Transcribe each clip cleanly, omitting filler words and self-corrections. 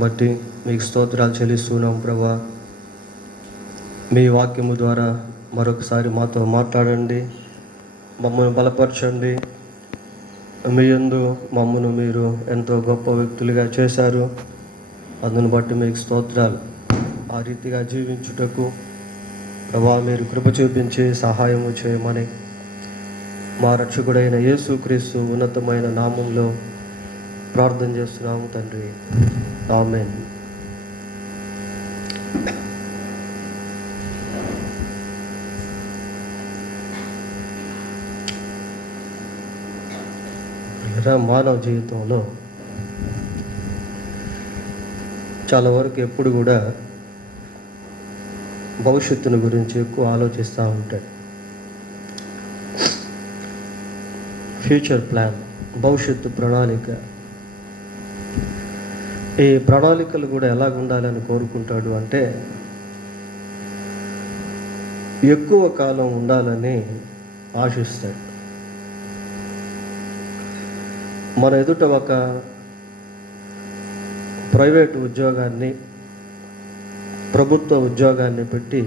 బట్టి మీకు స్తోత్రాలు చెల్లిస్తున్నాం ప్రభా. మీ వాక్యము ద్వారా మరొకసారి మాతో మాట్లాడండి, మమ్మల్ని బలపరచండి. మీ యందు మమ్మను మీరు ఎంతో గొప్ప వ్యక్తులుగా చేశారు, అందును బట్టి మీకు స్తోత్రాలు. ఆ రీతిగా జీవించుటకు ప్రభా మీరు కృప చూపించి సహాయము చేయమని మా రక్షకుడైన యేసుక్రీస్తు ఉన్నతమైన నామంలో ప్రార్థన చేస్తున్నాము తండ్రి, ఆమేన్. మానవ జీవితంలో చాలా వరకు ఎప్పుడు కూడా భవిష్యత్తును గురించి ఎక్కువ ఆలోచిస్తూ ఉంటాడు. ఫ్యూచర్ ప్లాన్, భవిష్యత్తు ప్రణాళిక. ఈ ప్రణాళికలు కూడా ఎలాగ ఉండాలని కోరుకుంటాడు అంటే ఎక్కువ కాలం ఉండాలని ఆశిస్తాడు. మన ఎదుట ఒక ప్రైవేటు ఉద్యోగాన్ని, ప్రభుత్వ ఉద్యోగాన్ని పెట్టి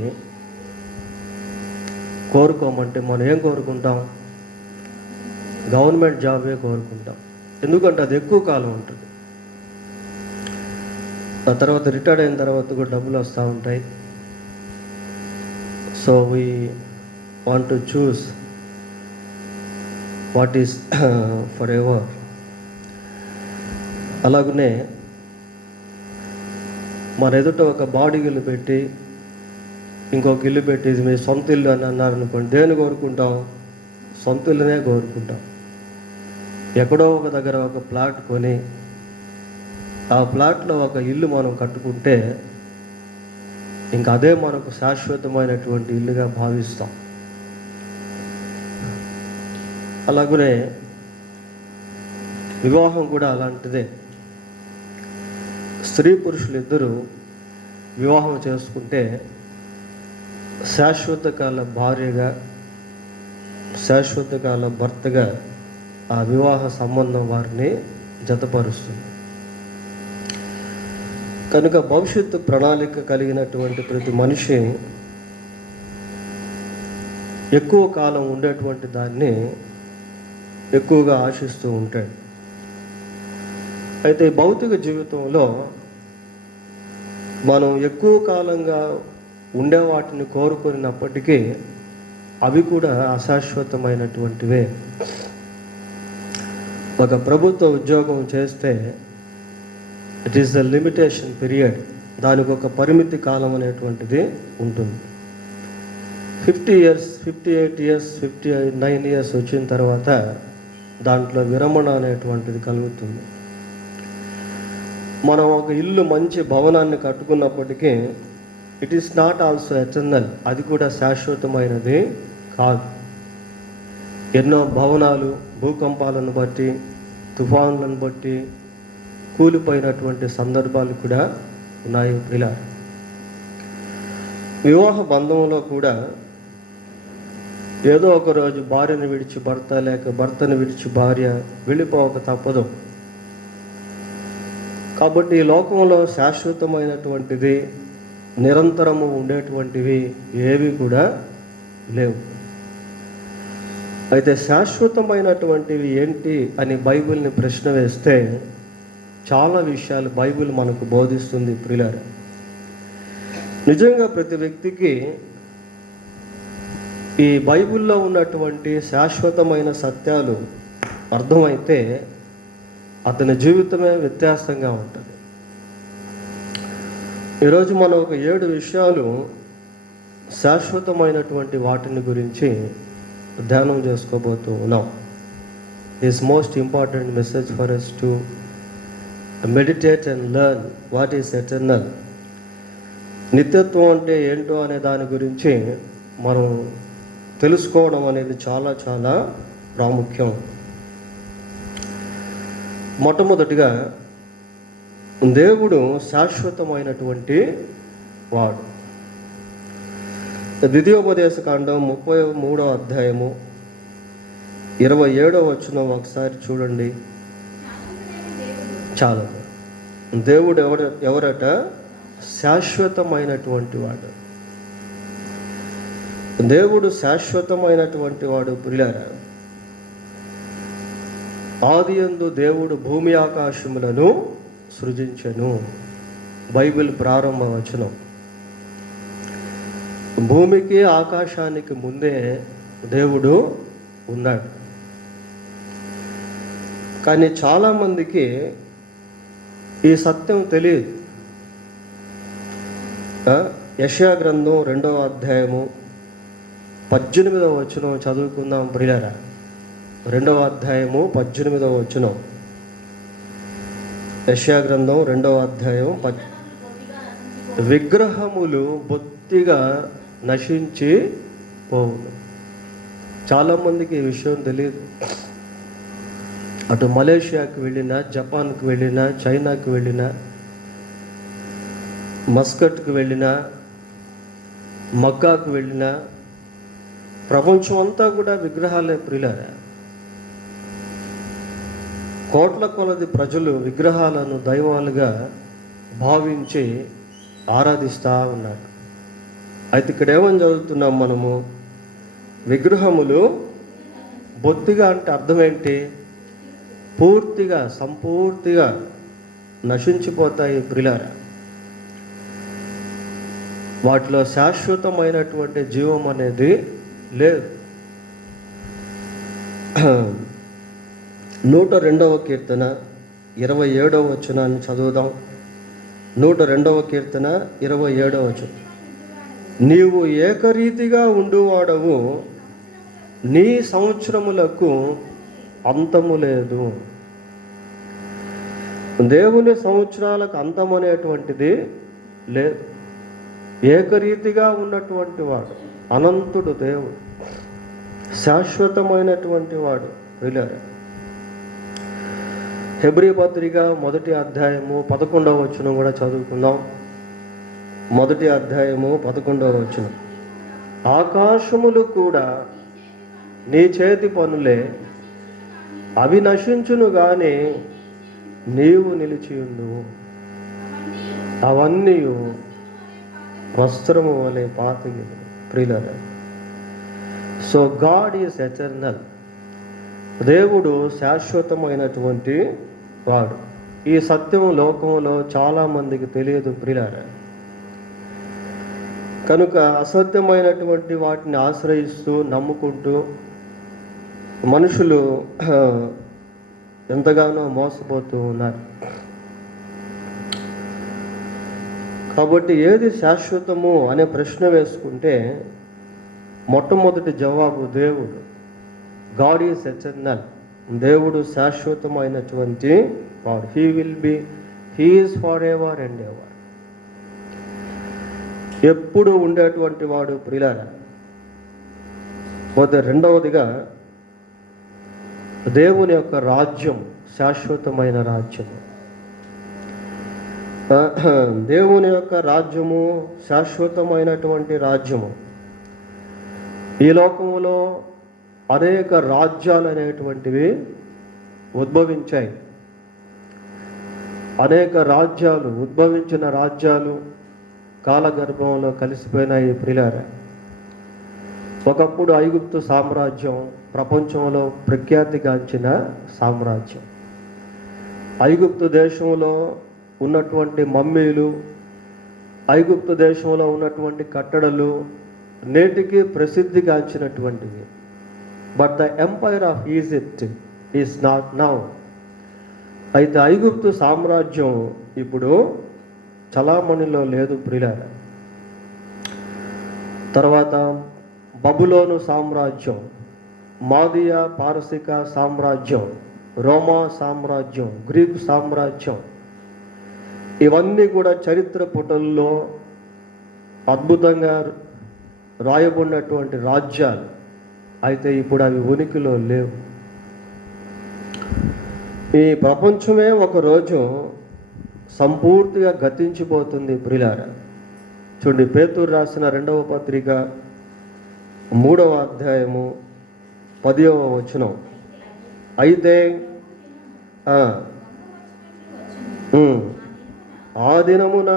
కోరుకోమంటే మనం ఏం కోరుకుంటాం? గవర్నమెంట్ జాబే కోరుకుంటాం. ఎందుకంటే అది ఎక్కువ కాలం ఉంటుంది. ఆ తర్వాత రిటైర్డ్ అయిన తర్వాత కూడా డబ్బులు వస్తూ ఉంటాయి. So we want to choose what is for ever. అలాగనే మన ఎదుట ఒక బాడీ ఇల్లు పెట్టి ఇంకొక ఇల్లు పెట్టి ఇది మీ సొంత ఇల్లు అని అన్నారనుకోండి, దేన్ని కోరుకుంటాం? సొంత ఇల్లునే కోరుకుంటాం. ఎక్కడో ఒక దగ్గర ఒక ప్లాట్ కొని ఆ ప్లాట్లో ఒక ఇల్లు మనం కట్టుకుంటే ఇంకా అదే మనకు శాశ్వతమైనటువంటి ఇల్లుగా భావిస్తాం. అలాగనే వివాహం కూడా అలాంటిదే. స్త్రీ పురుషులు ఇద్దరూ వివాహం చేసుకుంటే శాశ్వత కాల భార్యగా, శాశ్వత కాల భర్తగా ఆ వివాహ సంబంధం వారిని జతపరుస్తుంది. కనుక భవిష్యత్తు ప్రణాళిక కలిగినటువంటి ప్రతి మనిషి ఎక్కువ కాలం ఉండేటువంటి దాన్ని ఎక్కువగా ఆశిస్తూ ఉంటాడు. అయితే భౌతిక జీవితంలో మనం ఎక్కువ కాలంగా ఉండే వాటిని కోరుకున్నప్పటికీ అవి కూడా అశాశ్వతమైనటువంటివే. ఒక ప్రభుత్వ ఉద్యోగం చేస్తే it is the limitation period, దానికి ఒక పరిమితి కాలం అనేటువంటిది ఉంటుంది. 50 years, 58 years, 59 years వచ్చిన తర్వాత దాంట్లో విరమణ అనేటువంటిది కలుగుతుంది. మనం ఒక ఇల్లు, మంచి భవనాన్ని కట్టుకున్నప్పటికీ it is not also eternal, అది కూడా శాశ్వతమైనది కాదు. ఎన్నో భవనాలు భూకంపాలను బట్టి, తుఫానులను బట్టి కూలిపోయినటువంటి సందర్భాలు కూడా ఉన్నాయి. ఇలా వివాహ బంధంలో కూడా ఏదో ఒక రోజు భార్యను విడిచి భర్త, లేక భర్తను విడిచి భార్య వెళ్ళిపోక తప్పదు. కాబట్టి ఈ లోకంలో శాశ్వతమైనటువంటిది, నిరంతరము ఉండేటువంటివి ఏవి కూడా లేవు. అయితే శాశ్వతమైనటువంటివి ఏంటి అని బైబిల్ని ప్రశ్న వేస్తే చాలా విషయాలు బైబిల్ మనకు బోధిస్తుంది. ప్రియులారా, నిజంగా ప్రతి వ్యక్తికి ఈ బైబిల్లో ఉన్నటువంటి శాశ్వతమైన సత్యాలు అర్థమైతే అతని జీవితమే వ్యత్యాసంగా ఉంటుంది. ఈరోజు మనం ఒక 7 విషయాలు శాశ్వతమైనటువంటి వాటిని గురించి ధ్యానం చేసుకోబోతూ ఉన్నాం. This most important message for us to meditate and learn what is eternal. నిత్యత్వం అంటే ఏంటో అనే దాని గురించి మనం తెలుసుకోవడం అనేది చాలా చాలా ప్రాముఖ్యం. మొట్టమొదటిగా దేవుడు శాశ్వతమైనటువంటి వాడు. ద్వితీయోపదేశ కాండం 33వ అధ్యాయము 27వ వచనం ఒకసారి చూడండి. చాలు. దేవుడు ఎవరట? శాశ్వతమైనటువంటి వాడు. దేవుడు శాశ్వతమైనటువంటి వాడు. ప్రియులారా, ఆదియందు దేవుడు భూమి ఆకాశములను సృజించెను. బైబిల్ ప్రారంభ వచనం. భూమికి ఆకాశానికి ముందే దేవుడు ఉన్నాడు. కానీ చాలామందికి ఈ సత్యం తెలియదు. యెషయా గ్రంథం 2వ అధ్యాయము 18వ వచనం చదువుకుందాం ప్రియులారా. 2వ అధ్యాయము 18వ వచనం. యెషయా గ్రంథం 2వ అధ్యాయం విగ్రహములు బొత్తిగా నశించి పోవును. చాలామందికి ఈ విషయం తెలియదు. అటు మలేషియాకి వెళ్ళినా, జపాన్కి వెళ్ళినా, చైనాకి వెళ్ళినా, మస్కట్కి వెళ్ళినా, మక్కాకు వెళ్ళినా, ప్రపంచం అంతా కూడా విగ్రహాలే ప్రియులారా. కోట్ల కొలది ప్రజలు విగ్రహాలను దైవాలుగా భావించి ఆరాధిస్తూ ఉన్నారు. అయితే ఇక్కడ ఏమని చదువుతున్నాం మనము? విగ్రహములు బొత్తిగా అంటే అర్థం ఏంటి? పూర్తిగా, సంపూర్తిగా నశించిపోతాయి ప్రియులారా. వాటిలో శాశ్వతమైనటువంటి జీవం అనేది లేదు. 102వ కీర్తన 27వ వచనాన్ని చదువుదాం. 102వ కీర్తన 27వ వచనం. నీవు ఏకరీతిగా ఉండువాడవు, నీ సంవత్సరములకు అంతము లేదు. దేవుని సంవత్సరాలకు అంతం అనేటువంటిది లేదు. ఏకరీతిగా ఉన్నటువంటి వాడు, అనంతుడు దేవుడు, శాశ్వతమైనటువంటి వాడు. ప్రియులారా, హెబ్రీ పత్రిక 1వ అధ్యాయము 11వ వచనం కూడా చదువుకుందాం. 1వ అధ్యాయము 11వ వచనం. ఆకాశములు కూడా నీ చేతి పనులే, అవి నశించును గాని నీవు నిలిచియుండు. అవన్నీ వస్త్రము వలె పాతగి. ప్రియులారా, సో గాడ్ ఈజ్ ఎటర్నల్. దేవుడు శాశ్వతమైనటువంటి వాడు. ఈ సత్యం లోకంలో చాలామందికి తెలియదు ప్రియులారా. కనుక అసత్యమైనటువంటి వాటిని ఆశ్రయిస్తూ నమ్ముకుంటూ మనుషులు ఎంతగానో మోసపోతూ ఉన్నారు. కాబట్టి ఏది శాశ్వతము అనే ప్రశ్న వేసుకుంటే మొట్టమొదటి జవాబు దేవుడు. God is eternal. దేవుడు శాశ్వతమైనటువంటి వాడు. He is for ever and ever. ఎప్పుడు ఉండేటువంటి వాడు ప్రియులారా. పోతే రెండవదిగా దేవుని యొక్క రాజ్యం శాశ్వతమైన రాజ్యము. దేవుని యొక్క రాజ్యము శాశ్వతమైనటువంటి రాజ్యము. ఈ లోకములో అనేక రాజ్యాలు అనేటువంటివి ఉద్భవించాయి. అనేక రాజ్యాలు, ఉద్భవించిన రాజ్యాలు కాలగర్భంలో కలిసిపోయినాయి ప్రియులారా. ఒకప్పుడు ఐగుప్తు సామ్రాజ్యం ప్రపంచంలో ప్రఖ్యాతిగాంచిన సామ్రాజ్యం. ఐగుప్తు దేశంలో ఉన్నటువంటి మమ్మీలు, ఐగుప్తు దేశంలో ఉన్నటువంటి కట్టడలు నేటికి ప్రసిద్ధిగాంచినటువంటివి. But the empire of Egypt is not now. అయితే ఐగుప్తు సామ్రాజ్యం ఇప్పుడు చలామణిలో లేదు ప్రియులారా. తర్వాత బబులోను సామ్రాజ్యం, మాదియా పారసిక సామ్రాజ్యం, రోమా సామ్రాజ్యం, గ్రీకు సామ్రాజ్యం, ఇవన్నీ కూడా చరిత్ర పుటల్లో అద్భుతంగా రాయబడినటువంటి రాజ్యాలు. అయితే ఇప్పుడు అవి ఉనికిలో లేవు. ఈ ప్రపంచమే ఒకరోజు సంపూర్తిగా గతించిపోతుంది ప్రియులారా. చూడండి, పేతురు రాసిన 2వ పత్రిక 3వ అధ్యాయము 10వ వచనం. అయితే ఆ దినమున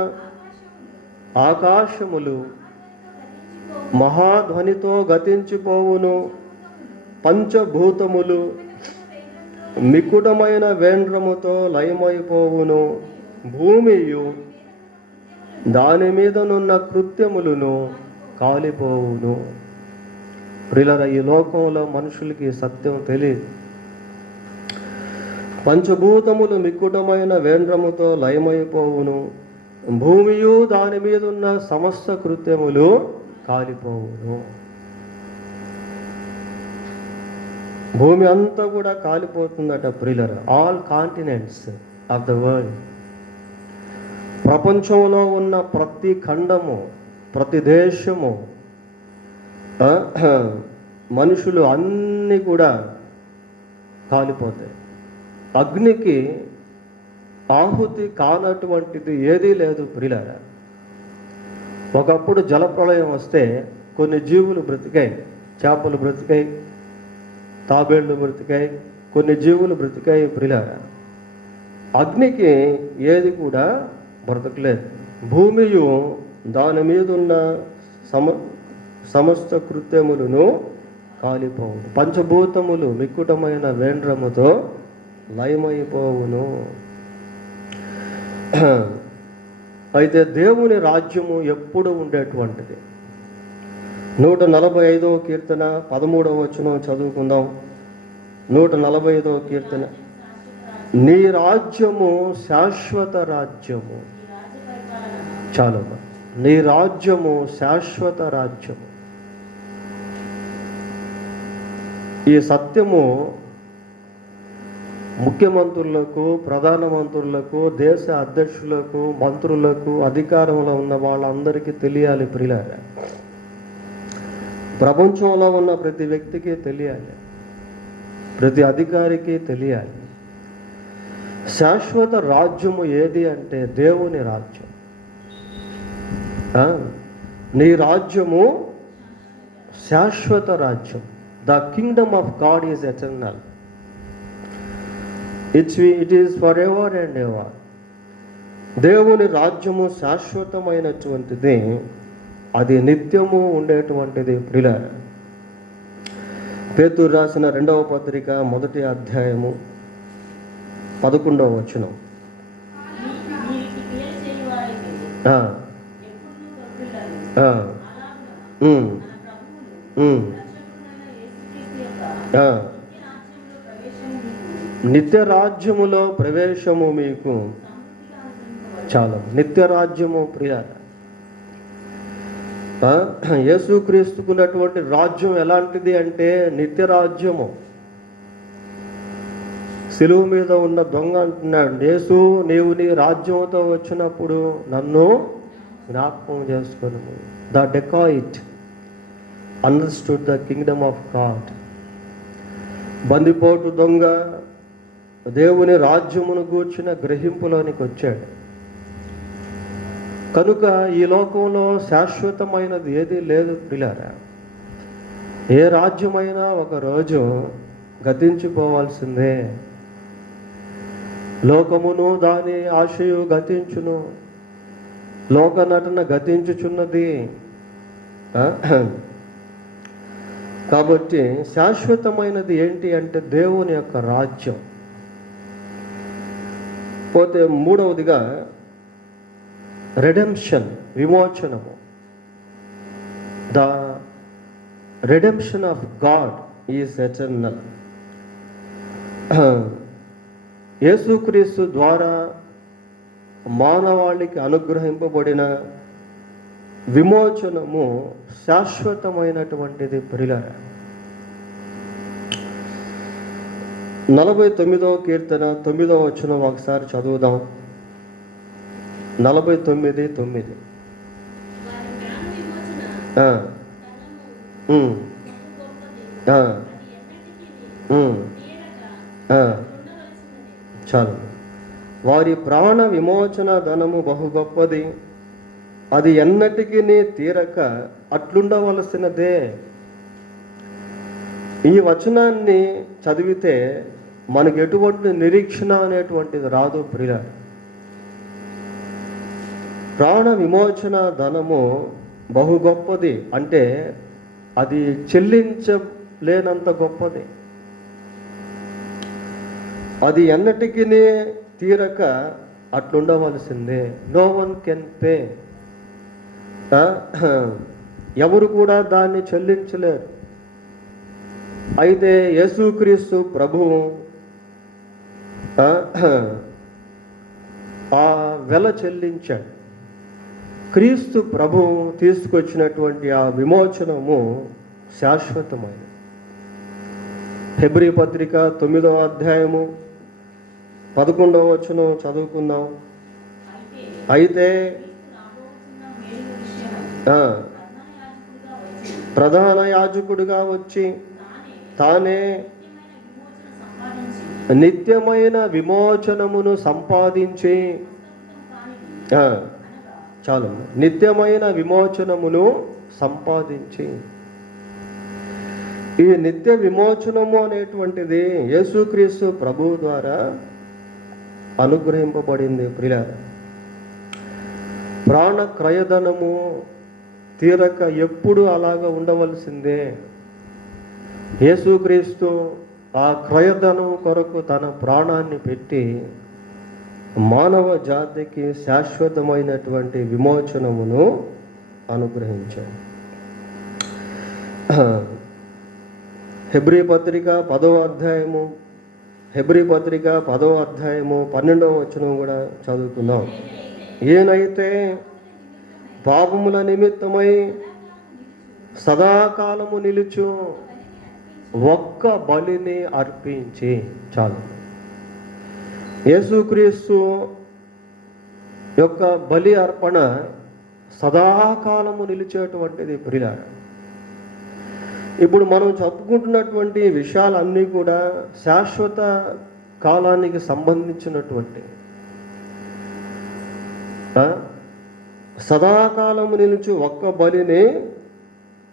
ఆకాశములు మహాధ్వనితో గతించిపోవును, పంచభూతములు మికుటమైన వేండ్రముతో లయమైపోవును, భూమియు దాని మీదనున్న కృత్యములను కాలిపోవును. ప్రియులారా, ఈ లోకంలో మనుషులకి సత్యం తెలియదు. పంచభూతములు మిక్కుటమైన వేండ్రముతో లయమైపోవును, భూమియు దాని మీద ఉన్న సమస్త కృత్యములు కాలిపోవును. భూమి అంతా కూడా కాలిపోతుందట ప్రియులారా. All continents of the world, ప్రపంచంలో ఉన్న ప్రతి ఖండము, ప్రతి దేశము, మనుషులు అన్నీ కూడా కాలిపోతాయి. అగ్నికి ఆహుతి కానటువంటిది ఏదీ లేదు ప్రియులారా. ఒకప్పుడు జలప్రళయం వస్తే కొన్ని జీవులు బ్రతికాయి. చేపలు బ్రతికాయి, తాబేళ్లు బ్రతికాయి, కొన్ని జీవులు బ్రతికాయి ప్రియులారా. అగ్నికి ఏది కూడా బ్రతకలేదు. భూమియు దాని మీద ఉన్న సమస్త కృత్యములను కాలిపోవును, పంచభూతములు మిక్కుటమైన వేండ్రముతో లయమైపోవును. అయితే దేవుని రాజ్యము ఎప్పుడు ఉండేటువంటిది. 145వ కీర్తన 13వ వచనం చదువుకుందాం. 145వ కీర్తన, నీ రాజ్యము శాశ్వత రాజ్యము. చాలు, నీ రాజ్యము శాశ్వత రాజ్యము. ఈ సత్యము ముఖ్యమంత్రులకు, ప్రధానమంత్రులకు, దేశ అధ్యక్షులకు, మంత్రులకు, అధికారంలో ఉన్న వాళ్ళందరికీ తెలియాలి ప్రియులారా. ప్రపంచంలో ఉన్న ప్రతి వ్యక్తికి తెలియాలి, ప్రతి అధికారికి తెలియాలి. శాశ్వత రాజ్యము ఏది అంటే దేవుని రాజ్యం. నీ రాజ్యము శాశ్వత రాజ్యం. The Kingdom of God is eternal. It is for ever and ever. దేవుని రాజ్యము శాశ్వతమైనటువంటిది, అది నిత్యము ఉండేటువంటిది ప్రియులారా. పేతురు రాసిన 2వ పత్రిక 1వ అధ్యాయము 11వ వచనం. నిత్య రాజ్యములో ప్రవేశము మీకు. చాలా, నిత్య రాజ్యము ప్రియులారా. యేసుక్రీస్తుకున్నటువంటి రాజ్యం ఎలాంటిది అంటే నిత్య రాజ్యము. సిలువ మీద ఉన్న దొంగ అంటున్నాడు, యేసు నీవు నీ రాజ్యంతో వచ్చినప్పుడు నన్ను జ్ఞాపకం చేసుకొని. The dacoit understood the Kingdom of God. బందిపోటు దొంగ దేవుని రాజ్యమును గూర్చిన గ్రహింపులోనికి వచ్చాడు. కనుక ఈ లోకంలో శాశ్వతమైనది ఏదీ లేదు ప్రియులారా. ఏ రాజ్యమైనా ఒక రోజు గతించిపోవాల్సిందే. లోకమును దాని ఆశయు గతించును, లోక నటన గతించుచున్నది. కాబట్టి శాశ్వతమైనది ఏంటి అంటే దేవుని యొక్క రాజ్యం. పోతే మూడవదిగా రెడెంప్షన్, విమోచనము. The redemption of God is eternal. యేసుక్రీస్తు ద్వారా మానవాళికి అనుగ్రహింపబడిన విమోచనము శాశ్వతమైనటువంటిది ప్రియులారా. 49వ కీర్తన 9వ వచనం ఒకసారి చదువుదాం. 49:9. చాలు. వారి ప్రాణ విమోచన ధనము బహు గొప్పది, అది ఎన్నటికీ తీరక అట్లుండవలసినదే. ఈ వచనాన్ని చదివితే మనకు ఎటువంటి నిరీక్షణ అనేటువంటిది రాదు ప్రియులారా. ప్రాణ విమోచన ధనము బహు గొప్పది, అంటే అది చెల్లించలేనంత గొప్పది. అది ఎన్నటికీ తీరక అట్లుండవలసిందే. No one can pay. ఎవరు కూడా దాన్ని చెల్లించలేరు. అయితే యేసుక్రీస్తు ప్రభువు ఆ వెల చెల్లించాడు. క్రీస్తు ప్రభువు తీసుకొచ్చినటువంటి ఆ విమోచనము శాశ్వతమైనది. హెబ్రీ పత్రిక 9వ అధ్యాయము 11వ వచనం చదువుకుందాం. అయితే ప్రధాన యాజకుడిగా వచ్చి తానే నిత్యమైన విమోచనమును సంపాదించి, చాలు, నిత్యమైన విమోచనమును సంపాదించి. ఈ నిత్య విమోచనము అనేటువంటిది యేసుక్రీస్తు ప్రభువు ద్వారా అనుగ్రహింపబడింది. ప్రియులారా, ప్రాణ క్రయధనము తీరక ఎప్పుడు అలాగ ఉండవలసిందే. యేసుక్రీస్తు ఆ క్రయధనం కొరకు తన ప్రాణాన్ని పెట్టి మానవ జాతికి శాశ్వతమైనటువంటి విమోచనమును అనుగ్రహించాడు. హెబ్రీ పత్రిక 10వ అధ్యాయము 12వ వచనం కూడా చదువుకుందాం. ఏనైతే పాపముల నిమిత్తమై సదాకాలము నిలుచు ఒక్క బలిని అర్పించి. చాలు, యేసుక్రీస్తు యొక్క బలి అర్పణ సదాకాలము నిలిచేటువంటిది. ప్రియులారా, ఇప్పుడు మనం చెప్పుకుంటున్నటువంటి విషయాలన్నీ కూడా శాశ్వత కాలానికి సంబంధించినటువంటి, సదాకాలము నిలుచు ఒక్క బలిని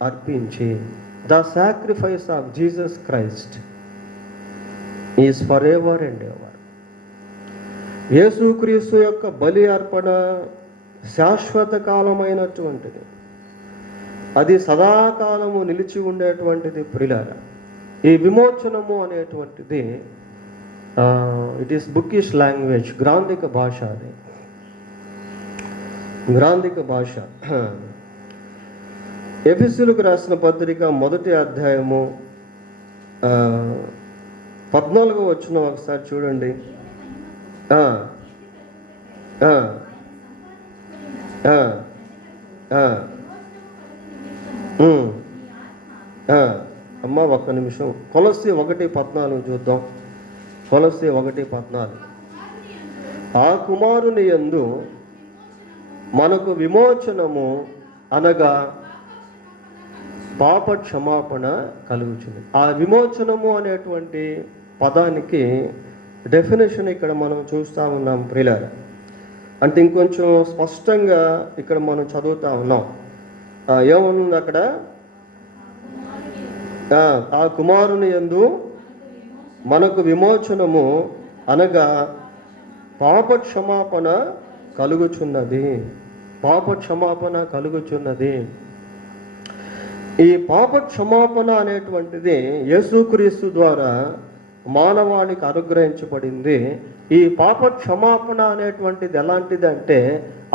అర్పించి. The sacrifice of Jesus Christ is for ever and ever. యేసుక్రీస్తు యొక్క బలి అర్పణ శాశ్వత కాలమైనటువంటిది. అది సదాకాలము నిలిచి ఉండేటువంటిది. ప్రియులారా, ఈ విమోచనము అనేటువంటిది ఇట్ ఈస్ బుకిష్ లాంగ్వేజ్, గ్రాంధిక భాష. అది గ్రాంధిక భాష. ఎఫెసీయులకు రాసిన పత్రిక 1వ అధ్యాయము 14వ వచనం ఒకసారి చూడండి. అమ్మ ఒక్క నిమిషం, కొలస్సీ 1:14 చూద్దాం. కొలస్సీ 1:14. ఆ కుమారుని యందు మనకు విమోచనము అనగా పాప క్షమాపణ కలుగుతుంది. ఆ విమోచనము అనేటువంటి పదానికి డెఫినేషన్ ఇక్కడ మనం చూస్తూ ఉన్నాం. ప్రియులారా, అంటే ఇంకొంచెం స్పష్టంగా ఇక్కడ మనం చదువుతూ ఉన్నాం. ఏమనుంది అక్కడ? ఆ కుమారుని యందు మనకు విమోచనము అనగా పాప క్షమాపణ కలుగుచున్నది. పాప క్షమాపణ కలుగుచున్నది. ఈ పాప క్షమాపణ అనేటువంటిది యేసుక్రీస్తు ద్వారా మానవాళికి అనుగ్రహించబడింది. ఈ పాప క్షమాపణ అనేటువంటిది ఎలాంటిది అంటే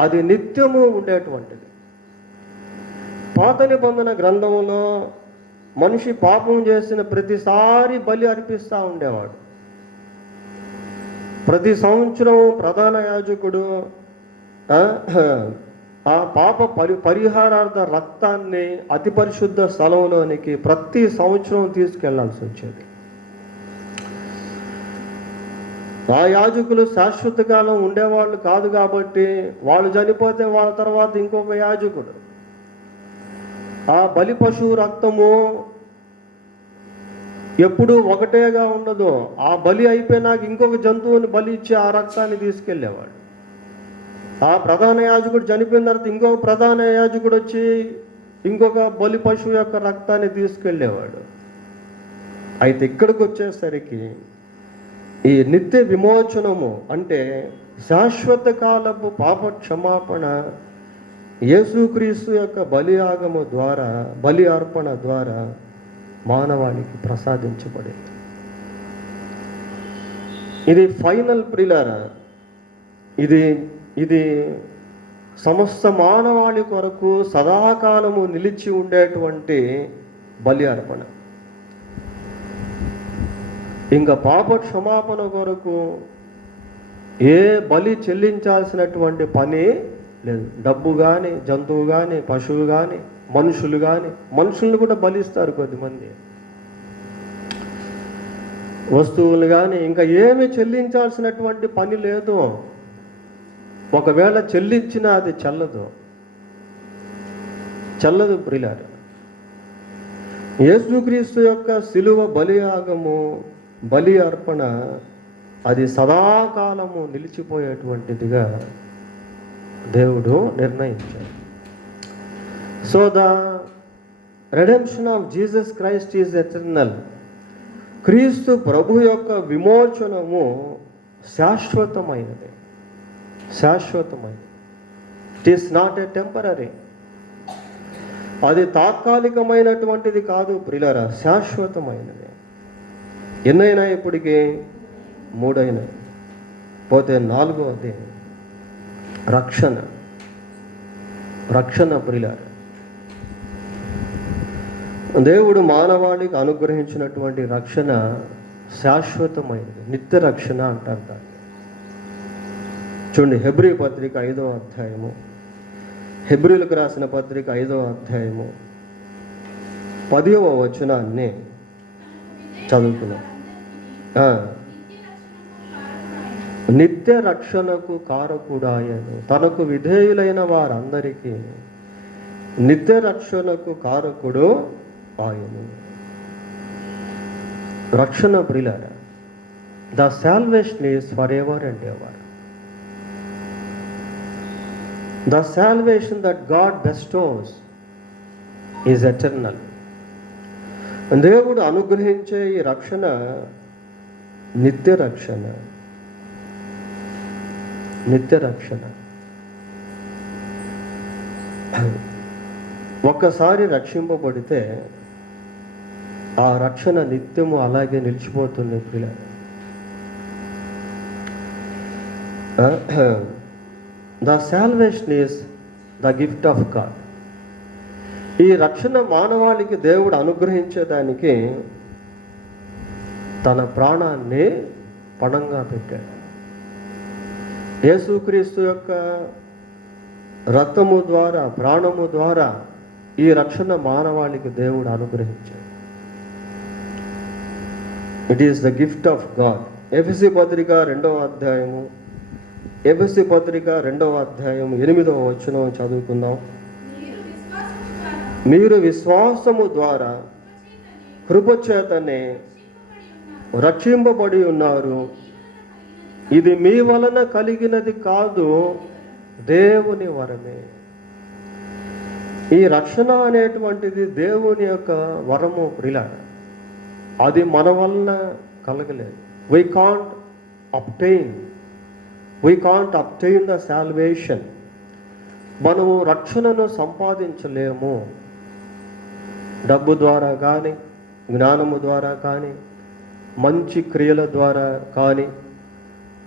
అది నిత్యము ఉండేటువంటిది. పాత నిబంధన గ్రంథంలో మనిషి పాపం చేసిన ప్రతిసారి బలి అర్పిస్తూ ఉండేవాడు. ప్రతి సంవత్సరం ప్రధాన యాజకుడు ఆ పాప పరిహారార్థ రక్తాన్ని అతి పరిశుద్ధ స్థలంలోనికి ప్రతి సంవత్సరం తీసుకెళ్లాల్సి వచ్చేది. ఆ యాజకులు శాశ్వత కాలం ఉండేవాళ్ళు కాదు కాబట్టి వాళ్ళు చనిపోతే వాళ్ళ తర్వాత ఇంకొక యాజకుడు ఆ బలి పశువు రక్తము ఎప్పుడూ ఒకటేగా ఉండదు. ఆ బలి అయిపోయినాక ఇంకొక జంతువుని బలి ఇచ్చి ఆ రక్తాన్ని తీసుకెళ్ళేవాడు. ఆ ప్రధాన యాజకుడు చనిపోయిన తర్వాత ఇంకొక ప్రధాన యాజకుడు వచ్చి ఇంకొక బలి పశువు యొక్క రక్తాన్ని తీసుకెళ్ళేవాడు. అయితే ఇక్కడికి వచ్చేసరికి ఈ నిత్య విమోచనము అంటే శాశ్వత కాలపు పాప క్షమాపణ యేసుక్రీస్తు యొక్క బలి అర్పణ ద్వారా మానవాళికి ప్రసాదించబడింది. ఇది ఫైనల్ ప్రియులారా, ఇది సమస్త మానవాళి కొరకు సదాకాలము నిలిచి ఉండేటువంటి బలి అర్పణ. ఇంకా పాప క్షమాపణ కొరకు ఏ బలి చెల్లించాల్సినటువంటి పని లేదు. డబ్బు కానీ, జంతువు కానీ, పశువు కానీ, మనుషులు కానీ, మనుషుల్ని కూడా బలిస్తారు కొద్దిమంది, వస్తువులు కానీ, ఇంకా ఏమి చెల్లించాల్సినటువంటి పని లేదు. ఒకవేళ చెల్లించినా అది చల్లదు ప్రియులారా. యేసుక్రీస్తు యొక్క శిలువ బలి అర్పణ అది సదాకాలము నిలిచిపోయేటువంటిదిగా దేవుడు నిర్ణయించాడు. So the redemption of Jesus Christ is eternal. క్రీస్తు ప్రభు యొక్క విమోచనము శాశ్వతమైనది. It is not a temporary. అది తాత్కాలికమైనటువంటిది కాదు ప్రియులారా, శాశ్వతమైనది. ఎన్నైనా ఇప్పటికి 3 అయినాయి, పోతే 4వది రక్షణ ప్రియులారా. దేవుడు మానవాళికి అనుగ్రహించినటువంటి రక్షణ శాశ్వతమైనది, నిత్య రక్షణ అంటారు దాన్ని. చూడండి, హెబ్రీ పత్రిక 5వ అధ్యాయము, హెబ్రీలకు రాసిన పత్రిక 5వ అధ్యాయము 10వ వచనాన్ని చదువుతున్నాం. నిత్య రక్షణకు కారకుడాయను, తనకు విధేయులైన వారందరికీ నిత్య రక్షణకు కారకుడు ఆయను. రక్షణ ప్రియులారా, the salvation is for ever and ever. The salvation that God bestows is eternal. దేవుడు అనుగ్రహించే ఈ రక్షణ నిత్య రక్షణ. ఒక్కసారి రక్షింపబడితే ఆ రక్షణ నిత్యము అలాగే నిలిచిపోతుంది పిల్లలు. The salvation is the gift of God. ఈ రక్షణ మానవాళికి దేవుడు అనుగ్రహించేదానికి తన ప్రాణాన్ని పణంగా పెట్టాడు. యేసుక్రీస్తు యొక్క రక్తము ద్వారా, ప్రాణము ద్వారా ఈ రక్షణ మానవాళికి దేవుడు అనుగ్రహించాడు. It is the gift of God. ఎఫెసీ పత్రిక 2వ అధ్యాయము 8వ వచనం చదువుకుందాం. మీరు విశ్వాసము ద్వారా కృపచేతనే రక్షింపబడి ఉన్నారు. ఇది మీ వలన కలిగినది కాదు, దేవుని వరమే. ఈ రక్షణ అనేటువంటిది దేవుని యొక్క వరము ప్రియులారా. అది మన వలన కలగలేదు. We can't obtain the salvation. మనము రక్షణను సంపాదించలేము. డబ్బు ద్వారా కానీ, జ్ఞానము ద్వారా కానీ, మంచి క్రియల ద్వారా కానీ,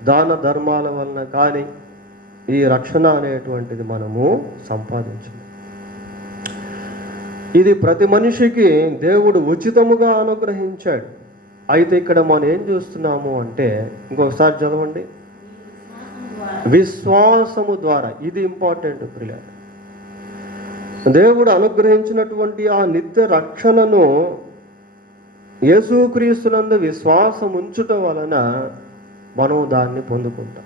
దాన ధర్మాల వలన కానీ ఈ రక్షణ అనేటువంటిది మనము సంపాదించలేము. ఇది ప్రతి మనిషికి దేవుడు ఉచితముగా అనుగ్రహించాడు. అయితే ఇక్కడ మనం ఏం చూస్తున్నాము అంటే, ఇంకొకసారి చదవండి, విశ్వాసము ద్వారా. ఇది ఇంపార్టెంట్ ప్రియులారా. దేవుడు అనుగ్రహించినటువంటి ఆ నిత్య రక్షణను యేసుక్రీస్తునందు విశ్వాసం ఉంచుట వలన మనం దాన్ని పొందుకుంటాం.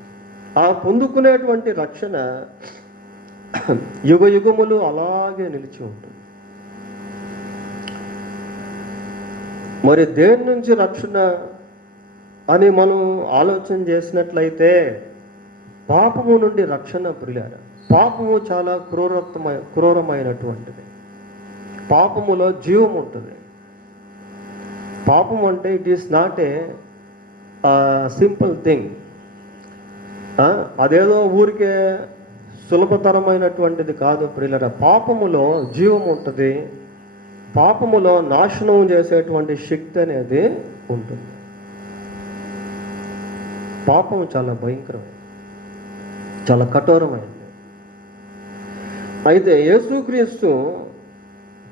ఆ పొందుకునేటువంటి రక్షణ యుగములు అలాగే నిలిచి ఉంటుంది. మరి దేని నుంచి రక్షణ అని మనం ఆలోచన చేసినట్లయితే, పాపము నుండి రక్షణ ప్రియులారా. పాపము చాలా క్రూరమైనటువంటిది. పాపములో జీవం ఉంటుంది. పాపం అంటే it is not A simple thing. అదేదో ఊరికే సులభతరమైనటువంటిది కాదు ప్రియులారా. పాపములో జీవం ఉంటుంది, పాపములో నాశనం చేసేటువంటి శక్తి అనేది ఉంటుంది. పాపము చాలా భయంకరమైనది, చాలా కఠోరమైనది. అయితే యేసుక్రీస్తు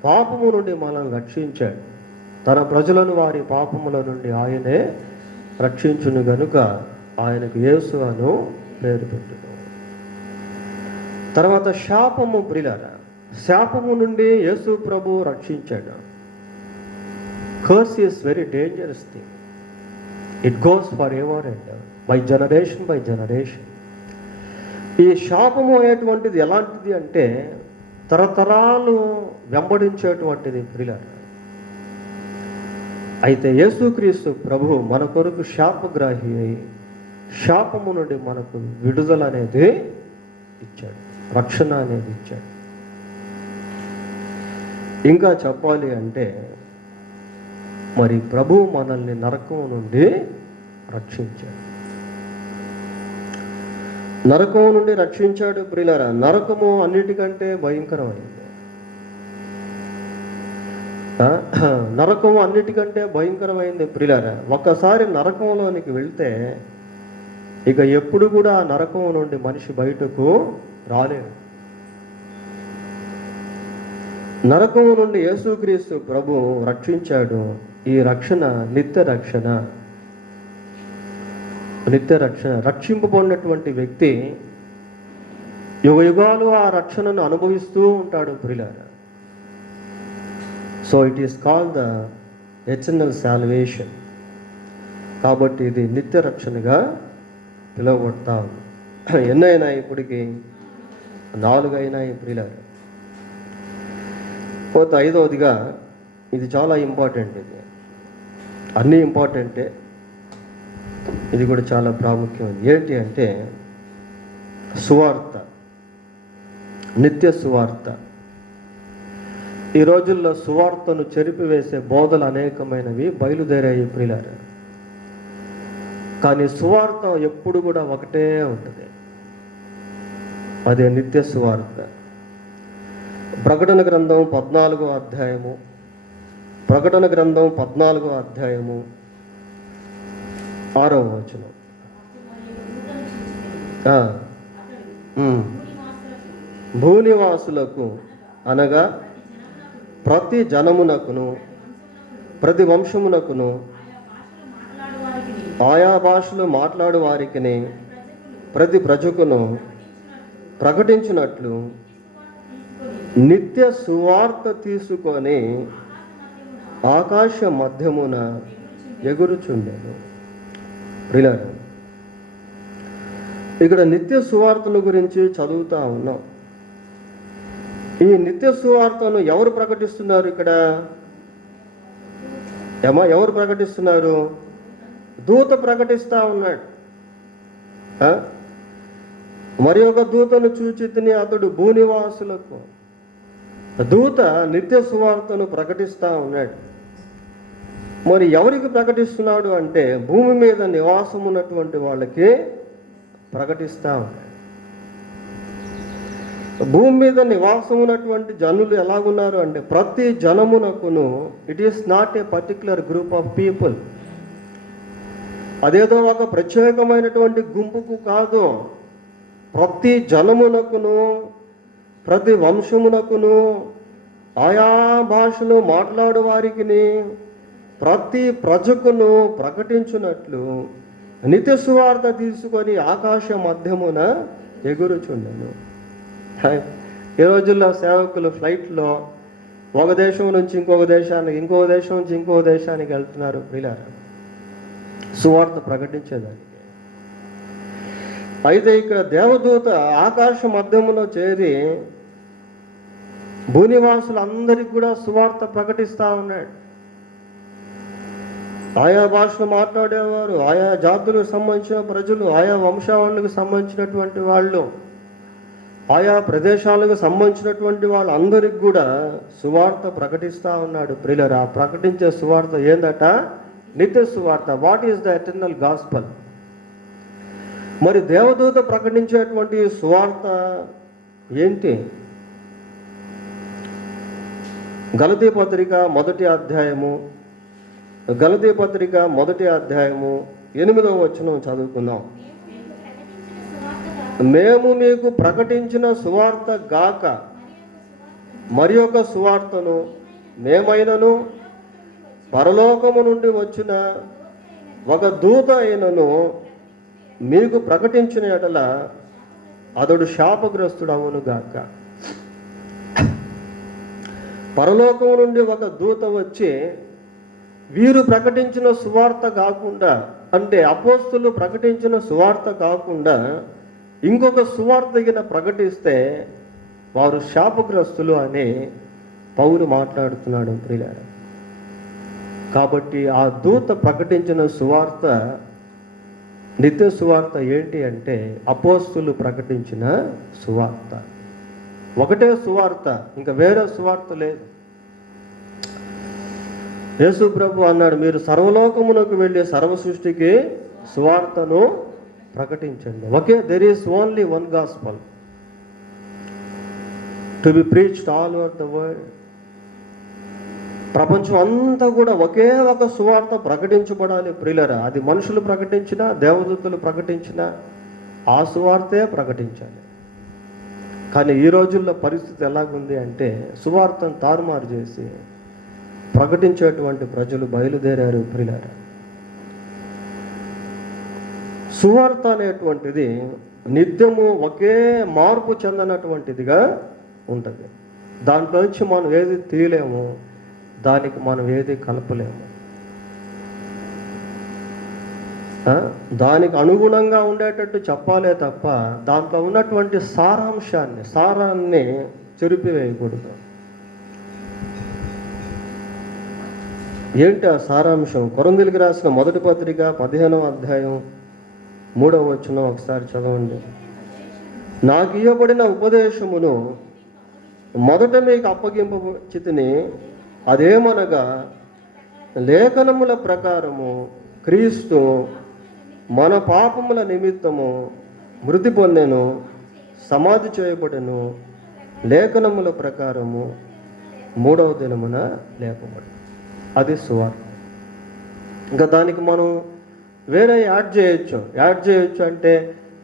పాపము నుండి మనల్ని రక్షించాడు. తన ప్రజలను వారి పాపముల నుండి ఆయనే రక్షించును గనుక ఆయనకు యేసు అను పేరు పెట్టు. తర్వాత శాపము ప్రియులారా, శాపము నుండి యేసు ప్రభు రక్షించాడు. Curse is very dangerous thing. It goes for ever and by generation. ఈ శాపము అనేటువంటిది ఎలాంటిది అంటే తరతరాలు వెంబడించేటువంటిది ప్రియులారా. అయితే యేసుక్రీస్తు ప్రభు మన కొరకు శాపగ్రాహి అయి శాపము నుండి మనకు విడుదల అనేది ఇచ్చాడు, రక్షణ అనేది ఇచ్చాడు. ఇంకా చెప్పాలి అంటే మరి ప్రభు మనల్ని నరకం నుండి రక్షించాడు. నరకం నుండి రక్షించాడు ప్రియులారా. నరకము అన్నిటికంటే భయంకరమైంది. నరకము అన్నిటికంటే భయంకరమైంది ప్రియులారా. ఒక్కసారి నరకంలోనికి వెళ్తే ఇక ఎప్పుడు కూడా ఆ నరకం నుండి మనిషి బయటకు రాలేడు. నరకము నుండి యేసుక్రీస్తు ప్రభు రక్షించాడు. ఈ రక్షణ నిత్య రక్షణ. రక్షింపబడినటువంటి వ్యక్తి యుగాలు ఆ రక్షణను అనుభవిస్తూ ఉంటాడు ప్రియులారా. So it is called the eternal salvation. కాబట్టి ఇది నిత్య రక్షణగా పిలువబడతా ఉంది. ఎన్నైనాయి ఇప్పటికి? 4 అయినాయి ప్రియులారా. పోతే 5వదిగా, ఇది చాలా ఇంపార్టెంట్. ఇది అన్నీ ఇంపార్టెంటే, ఇది కూడా చాలా ప్రాముఖ్యమైనది. ఏంటి అంటే సువార్త, నిత్య సువార్త. ఈ రోజుల్లో సువార్తను చెరిపివేసే బోధలు అనేకమైనవి బయలుదేరాయి ప్రియులారా. కానీ సువార్త ఎప్పుడు కూడా ఒకటే ఉంటుంది, అదే నిత్య సువార్త. ప్రకటన గ్రంథం 14వ అధ్యాయము, ప్రకటన గ్రంథం 14వ అధ్యాయము 6వ వచనం. భూనివాసులకు అనగా ప్రతి జనమునకును ప్రతి వంశమునకును ఆయా భాషలు మాట్లాడు వారికి ప్రతి ప్రజకును ప్రకటించినట్లు నిత్య సువార్త తీసుకొని ఆకాశ మధ్యమున ఎగురుచుండెను. ప్రియులారా, ఇక్కడ నిత్య సువార్తల గురించి చదువుతా ఉన్నాం. ఈ నిత్య సువార్తను ఎవరు ప్రకటిస్తున్నారు? ఇక్కడ ఎవరు ప్రకటిస్తున్నారు? దూత ప్రకటిస్తా ఉన్నాడు. మరి ఒక దూతను చూచి తిని అతడు భూనివాసులకు, దూత నిత్య సువార్తను ప్రకటిస్తా ఉన్నాడు. మరి ఎవరికి ప్రకటిస్తున్నాడు అంటే భూమి మీద నివాసం ఉన్నటువంటి వాళ్ళకి ప్రకటిస్తా ఉన్నాడు. భూమి మీద నివాసం ఉన్నటువంటి జనులు ఎలాగున్నారు అంటే ప్రతి జనమునకును. It is not a particular group of people. అదేదో ఒక ప్రత్యేకమైనటువంటి గుంపుకు కాదు. ప్రతి జనమునకును ప్రతి వంశమునకును ఆయా భాషలు మాట్లాడు వారికి ప్రతి ప్రజకును ప్రకటించినట్లు నిత్య సువార్త తీసుకొని ఆకాశ మధ్యమున ఎగురుచుండెను. ఈ రోజుల్లో సేవకులు ఫ్లైట్లో ఒక దేశం నుంచి ఇంకొక దేశానికి, ఇంకో దేశం నుంచి ఇంకో దేశానికి వెళ్తున్నారు ప్రియులారా, సువార్త ప్రకటించేదానికి. అయితే ఇక్కడ దేవదూత ఆకాశ మధ్యములో చేరి భూనివాసులందరికీ కూడా సువార్త ప్రకటిస్తా ఉన్నాడు. ఆయా భాషలు మాట్లాడేవారు, ఆయా జాతులకు సంబంధించిన ప్రజలు, ఆయా వంశావళులకు సంబంధించినటువంటి వాళ్ళు, ఆయా ప్రదేశాలకు సంబంధించినటువంటి వాళ్ళందరికీ కూడా సువార్త ప్రకటిస్తూ ఉన్నాడు ప్రియులారా. ప్రకటించే సువార్త ఏందట? నిత్య సువార్త. What is the eternal gospel? మరి దేవదూత ప్రకటించేటువంటి సువార్త ఏంటి? గలతీ పత్రిక మొదటి అధ్యాయము 8వ వచనం చదువుకుందాం. మేము మీకు ప్రకటించిన సువార్త గాక మరి ఒక సువార్తను మేమైనను పరలోకము నుండి వచ్చిన ఒక దూత అయినను మీకు ప్రకటించిన ఎడల అతడు శాపగ్రస్తుడవును గాక. పరలోకము నుండి ఒక దూత వచ్చి వీరు ప్రకటించిన సువార్త కాకుండా, అంటే అపోస్తులు ప్రకటించిన సువార్త కాకుండా ఇంకొక సువార్త ప్రకటిస్తే వారు శాపగ్రస్తులు అని పౌలు మాట్లాడుతున్నాడు ప్రియులారా. కాబట్టి ఆ దూత ప్రకటించిన సువార్త, నిత్య సువార్త ఏంటి అంటే అపోస్తులు ప్రకటించిన సువార్త. ఒకటే సువార్త, ఇంకా వేరే సువార్త లేదు. యేసు ప్రభు అన్నాడు, మీరు సర్వలోకమునకు వెళ్ళి సర్వ సృష్టికి సువార్తను ప్రకటించండి. Okay, there is only one gospel to be preached all over the world. ప్రపంచం అంతా కూడా ఒకే ఒక సువార్త ప్రకటించబడాలి ప్రియులారా. అది మనుషులు ప్రకటించినా, దేవదూతలు ప్రకటించినా ఆ సువార్తే ప్రకటించాలి. కానీ ఈ రోజుల్లో పరిస్థితి ఎలాగుంది అంటే సువార్తను తారుమారు చేసి ప్రకటించేటువంటి ప్రజలు బయలుదేరారు ప్రియులారా. సువార్త అనేటువంటిది నిత్యము ఒకే మార్పు చెందనటువంటిదిగా ఉంటుంది. దాంట్లో నుంచి మనం ఏది తీయలేము, దానికి మనం ఏది కలపలేము. దానికి అనుగుణంగా ఉండేటట్టు చెప్పాలే తప్ప దాంట్లో ఉన్నటువంటి సారాన్ని చెరిపివేయకూడదు. ఏంటి ఆ సారాంశం? కొరింథీయులకు రాసిన మొదటి పత్రిక 15వ అధ్యాయం 3వ వచనం ఒకసారి చదవండి. నాకు ఇవ్వబడిన ఉపదేశమును మొదట మీకు అప్పగింపచితిని, అదేమనగా లేఖనముల ప్రకారము క్రీస్తు మన పాపముల నిమిత్తము మృతి పొందెను, సమాధి చేయబడెను, లేఖనముల ప్రకారము 3వ దినమున లేపబడెను. అది సువార్త. ఇంకా దానికి మనం వేరే యాడ్ చేయొచ్చు అంటే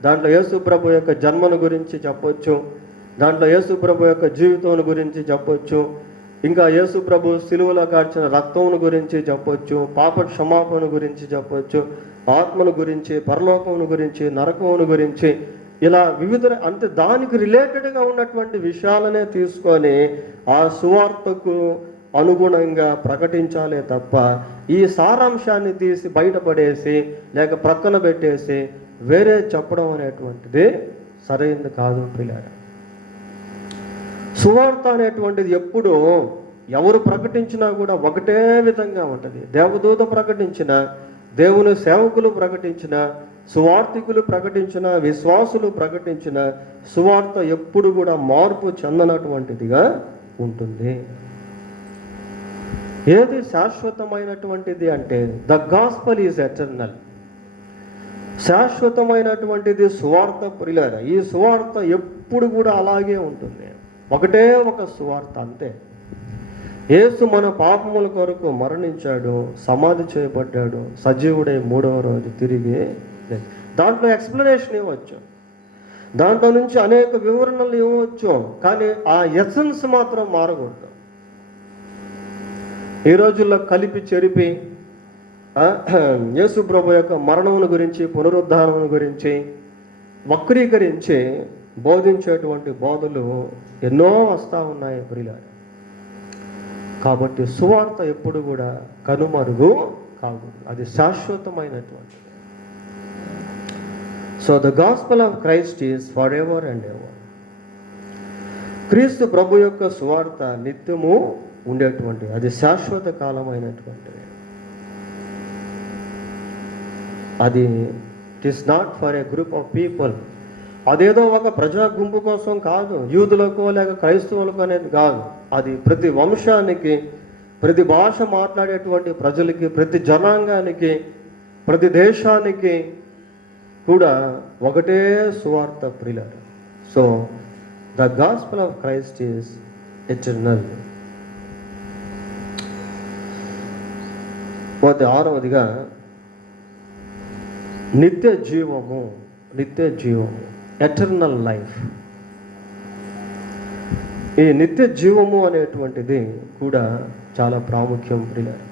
దాంట్లో యేసు ప్రభు యొక్క జన్మను గురించి చెప్పొచ్చు, దాంట్లో యేసు ప్రభు యొక్క జీవితం గురించి చెప్పొచ్చు, ఇంకా యేసు ప్రభు సిలువలో కార్చిన రక్తమును గురించి చెప్పొచ్చు, పాప క్షమాపణ గురించి చెప్పొచ్చు, ఆత్మను గురించి, పరలోకమును గురించి, నరకమును గురించి, ఇలా వివిధ, అంటే దానికి రిలేటెడ్గా ఉన్నటువంటి విషయాలనే తీసుకొని ఆ సువార్తకు అనుగుణంగా ప్రకటించాలే తప్ప ఈ సారాంశాన్ని తీసి బయటపడేసి లేక ప్రక్కన పెట్టేసి వేరే చెప్పడం అనేటువంటిది సరైనది కాదు పిల్లారా. సువార్త అనేటువంటిది ఎప్పుడు ఎవరు ప్రకటించినా కూడా ఒకటే విధంగా ఉంటుంది. దేవదూత ప్రకటించిన, దేవుని సేవకులు ప్రకటించిన, సువార్థికులు ప్రకటించిన, విశ్వాసులు ప్రకటించిన సువార్త ఎప్పుడు కూడా మార్పు చెందనటువంటిదిగా ఉంటుంది. ఏది శాశ్వతమైనటువంటిది అంటే ద గాస్పల్ ఈజ్ ఎటర్నల్. శాశ్వతమైనటువంటిది సువార్త ప్రియులారా. ఈ సువార్త ఎప్పుడు కూడా అలాగే ఉంటుంది. ఒకటే ఒక సువార్త అంతే. యేసు మన పాపముల కొరకు మరణించాడు, సమాధి చేయబడ్డాడు, సజీవుడై 3వ రోజు తిరిగి. దాంట్లో ఎక్స్ప్లెనేషన్ ఇవ్వచ్చు, దాంట్లో నుంచి అనేక వివరణలు ఇవ్వచ్చు, కానీ ఆ ఎసెన్స్ మాత్రం మారకూడదు. ఈ రోజుల్లో కలిపి చెరిపి యేసు ప్రభు యొక్క మరణమును గురించి, పునరుద్ధానమును గురించి వక్రీకరించి బోధించేటువంటి బోధలు ఎన్నో వస్తూ ఉన్నాయి ప్రియులారా. కాబట్టి సువార్త ఎప్పుడు కూడా కనుమరుగు కాకూడదు, అది శాశ్వతమైనటువంటిది. So the gospel of Christ is for ever and ever. క్రీస్తు ప్రభు యొక్క సువార్త నిత్యము ఉండేటువంటి, అది శాశ్వత కాలమైనటువంటిది. అది it is not for a group of people. అదేదో ఒక ప్రజా గుంపు కోసం కాదు, యూదులకు లేక క్రైస్తవులకు అనేది కాదు. అది ప్రతి వంశానికి, ప్రతి భాష మాట్లాడేటువంటి ప్రజలకి, ప్రతి జనాంగానికి, ప్రతి దేశానికి, కూడా ఒకటే సువార్త ప్రియులారా. So the gospel of Christ is eternal. పోతే 6వదిగా నిత్య జీవము, ఎటర్నల్ లైఫ్. ఈ నిత్య జీవము అనేటువంటిది కూడా చాలా ప్రాముఖ్యం ప్రియులారా.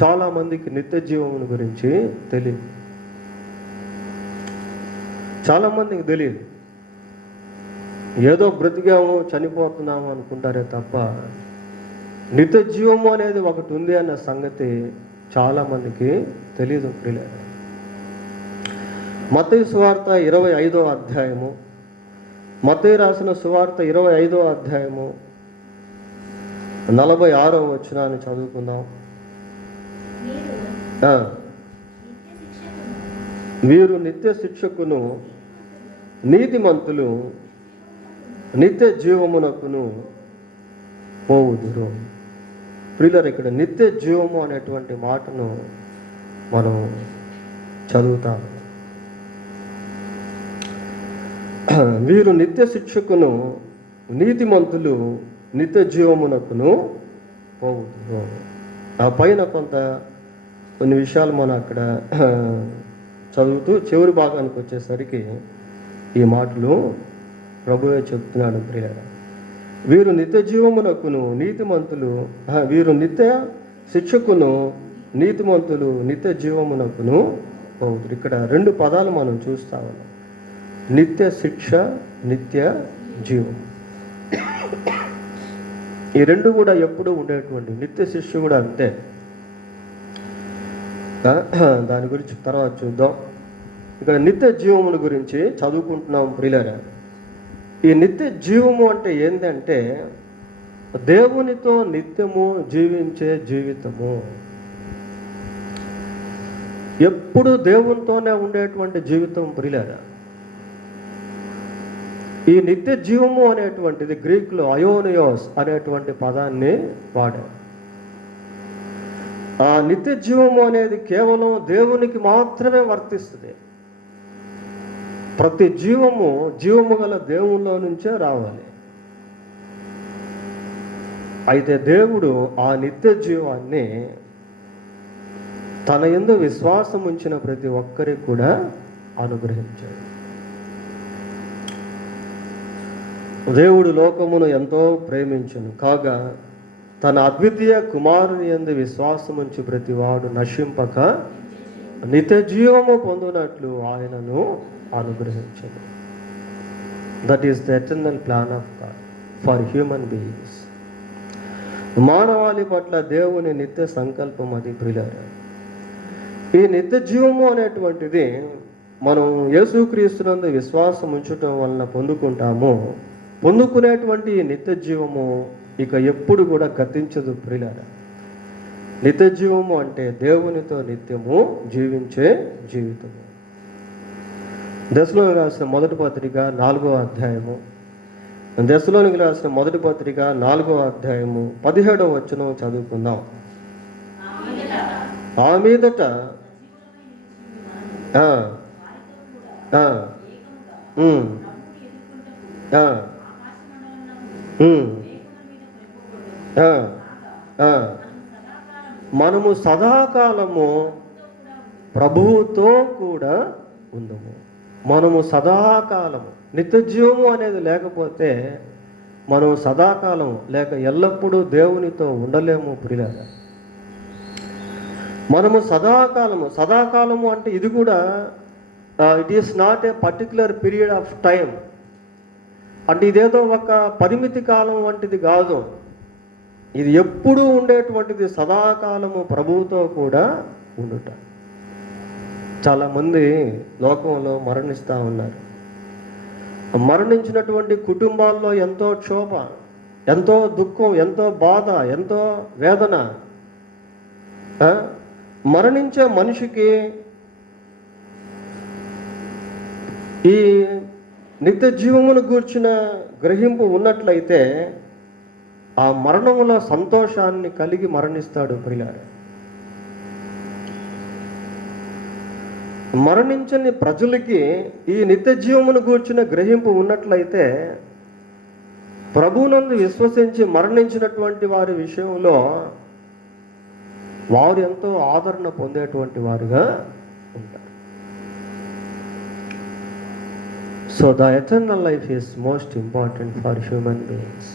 చాలామందికి నిత్య జీవమును గురించి తెలియదు, చాలామందికి తెలియదు. ఏదో బ్రతికాము చనిపోతున్నాము అనుకుంటారే తప్ప నిత్య జీవము అనేది ఒకటి ఉంది అన్న సంగతి చాలామందికి తెలియదు ప్రియులారా. మత్తయి సువార్త 25వ అధ్యాయము, మత్తయి రాసిన సువార్త 25వ అధ్యాయము 46వ వచనాన్ని చదువుకుందాం. వీరు నిత్య శిక్షకును నీతిమంతులు నిత్య జీవమునకును పోవుదురు. ప్రియులారా, ఇక్కడ నిత్య జీవము అనేటువంటి మాటను మనం చదువుతాము. వీరు నిత్య శిక్షకును నీతిమంతులు నిత్య జీవమునకును పోవుదురు. ఆ పైన కొన్ని విషయాలు మనం అక్కడ చదువుతూ చివరి భాగానికి వచ్చేసరికి ఈ మాటలు ప్రభువే చెప్తున్నాడు ప్రియులారా. వీరు నిత్య జీవమునకును నీతిమంతులు, వీరు నిత్య శిక్షకును నీతిమంతులు నిత్య జీవమునకును పోవుదురు. ఇక్కడ 2 పదాలు మనం చూస్తా ఉన్నాం, నిత్య శిక్ష, నిత్య జీవం. ఈ 2 కూడా ఎప్పుడూ ఉండేటువంటి. నిత్య శిక్ష కూడా అంతే, దాని గురించి తర్వాత చూద్దాం. ఇక్కడ నిత్య జీవముల గురించి చదువుకుంటున్నాం ప్రియులారా. ఈ నిత్య జీవము అంటే ఏంటంటే దేవునితో నిత్యము జీవించే జీవితము. ఎప్పుడు దేవునితోనే ఉండేటువంటి జీవితం ప్రియులారా. ఈ నిత్య జీవము అనేటువంటిది గ్రీకులో అయోనియోస్ అనేటువంటి పదాన్ని వాడారు. ఆ నిత్య జీవము అనేది కేవలం దేవునికి మాత్రమే వర్తిస్తుంది. ప్రతి జీవము గల దేవునిలో నుంచే రావాలి. అయితే దేవుడు ఆ నిత్య జీవాన్ని తన యందు విశ్వాసం ఉంచిన ప్రతి ఒక్కరికి కూడా అనుగ్రహించాడు. దేవుడు లోకమును ఎంతో ప్రేమించును కాగా తన అద్వితీయ కుమారుని యందు విశ్వాసం ఉంచి ప్రతివాడు నశింపక నిత్య జీవము పొందునట్లు ఆయనను అనుగ్రహించను. That is the eternal plan of God for human beings. మానవాళి పట్ల దేవుని నిత్య సంకల్పం అది ప్రియులారా. ఈ నిత్య జీవము అనేటువంటిది మనం యేసుక్రీస్తునందు విశ్వాసం ఉంచటం వలన పొందుకుంటాము. పొందుకునేటువంటి ఈ నిత్య జీవము ఇక ఎప్పుడు కూడా గతించదు ప్రియులారా. నిత్య జీవము అంటే దేవునితో నిత్యము జీవించే జీవితము. దశలోనికి రాసిన మొదటి పత్రిక 4వ అధ్యాయము, దశలోనికి రాసిన మొదటి పత్రిక 4వ అధ్యాయము 17వ వచనం చదువుకుందాం. ఆ మీదట మనము సదాకాలము ప్రభువుతో కూడా ఉందము. మనము సదాకాలము, నిత్య జీవము అనేది లేకపోతే మనం సదాకాలం లేక ఎల్లప్పుడూ దేవునితో ఉండలేము ప్రియులారా. మనము సదాకాలము అంటే ఇది కూడా it is not A particular period of time. అంటే ఇదేదో ఒక పరిమితి కాలం వంటిది కాదు. ఇది ఎప్పుడూ ఉండేటువంటిది, సదాకాలము ప్రభువుతో కూడా ఉండుట. చాలామంది లోకంలో మరణిస్తూ ఉన్నారు. మరణించినటువంటి కుటుంబాల్లో ఎంతో క్షోభ, ఎంతో దుఃఖం, ఎంతో బాధ, ఎంతో వేదన. మరణించే మనిషికి ఈ నిత్య జీవమును గూర్చిన గ్రహింపు ఉన్నట్లయితే ఆ మరణముల సంతోషాన్ని కలిగి మరణిస్తాడు ప్రియులారా. మరణించని ప్రజలకి ఈ నిత్య జీవమును గూర్చిన గ్రహింపు ఉన్నట్లయితే ప్రభువునందు విశ్వసించి మరణించినటువంటి వారి విషయంలో వారు ఎంతో ఆదరణ పొందేటువంటి వారుగా ఉంటారు. So the eternal life is most important for human beings.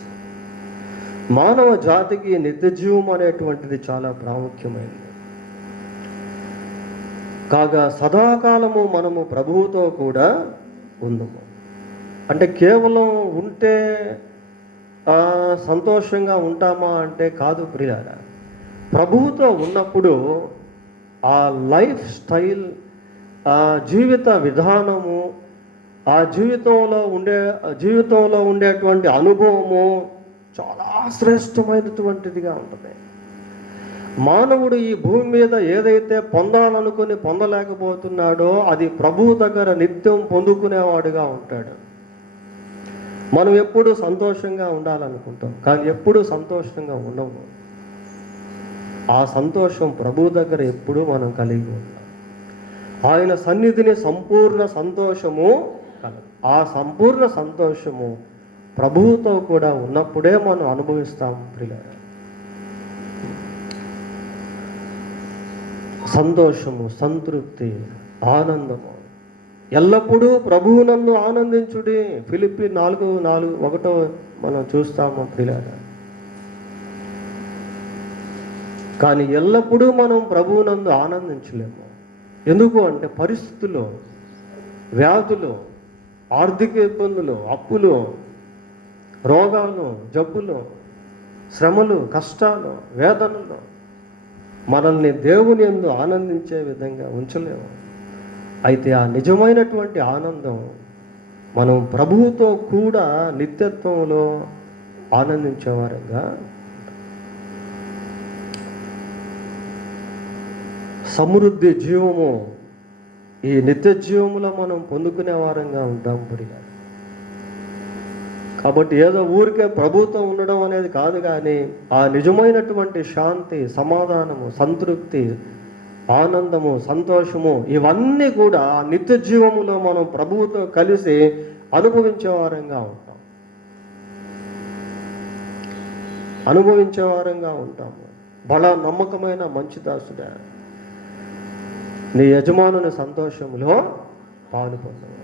మానవ జాతికి నిత్య జీవం అనేటువంటిది చాలా ప్రాముఖ్యమైనది. కాగా సదాకాలము మనము ప్రభువుతో కూడా ఉందము. అంటే కేవలం ఉంటే సంతోషంగా ఉంటామా అంటే కాదు ప్రియులారా. ప్రభువుతో ఉన్నప్పుడు ఆ లైఫ్ స్టైల్, ఆ జీవిత విధానము, ఆ జీవితంలో ఉండేటువంటి అనుభవము చాలా శ్రేష్టమైనటువంటిదిగా ఉంటుంది. మానవుడు ఈ భూమి మీద ఏదైతే పొందాలనుకుని పొందలేకపోతున్నాడో అది ప్రభువు దగ్గర నిత్యం పొందుకునేవాడుగా ఉంటాడు. మనం ఎప్పుడూ సంతోషంగా ఉండాలనుకుంటాం, కానీ ఎప్పుడూ సంతోషంగా ఉండము. ఆ సంతోషం ప్రభువు దగ్గర ఎప్పుడూ మనం కలిగి ఉంటాం. ఆయన సన్నిధిని సంపూర్ణ సంతోషము కలదు. ఆ సంపూర్ణ సంతోషము ప్రభువుతో కూడా ఉన్నప్పుడే మనం అనుభవిస్తాం ప్రియులారా. సంతోషము, సంతృప్తి, ఆనందము ఎల్లప్పుడూ ప్రభువునందు ఆనందించుడి. ఫిలిప్పీ 4:1 మనం చూస్తాము ప్రియులారా. కానీ ఎల్లప్పుడూ మనం ప్రభువునందు ఆనందించలేము. ఎందుకు అంటే పరిస్థితులు, వ్యాధులు, ఆర్థిక ఇబ్బందులు, అప్పులు, రోగాలు, జబ్బులు, శ్రమలు, కష్టాలు, వేదనలు మనల్ని దేవుని యందు ఆనందించే విధంగా ఉంచలేము. అయితే ఆ నిజమైనటువంటి ఆనందం మనం ప్రభువుతో కూడా నిత్యత్వంలో ఆనందించేవారంగా, సమృద్ధి జీవము ఈ నిత్య జీవములో మనం పొందుకునే వారంగా ఉంటాం పురిగా. కాబట్టి ఏదో ఊరికే ప్రభువుతో ఉండడం అనేది కాదు, కానీ ఆ నిజమైనటువంటి శాంతి, సమాధానము, సంతృప్తి, ఆనందము, సంతోషము ఇవన్నీ కూడా ఆ నిత్య జీవములో మనం ప్రభువుతో కలిసి అనుభవించేవారంగా ఉంటాము. బల నమ్మకమైన మంచి దాసుడా, నీ యజమానుని సంతోషంలో పాలు పొందవు.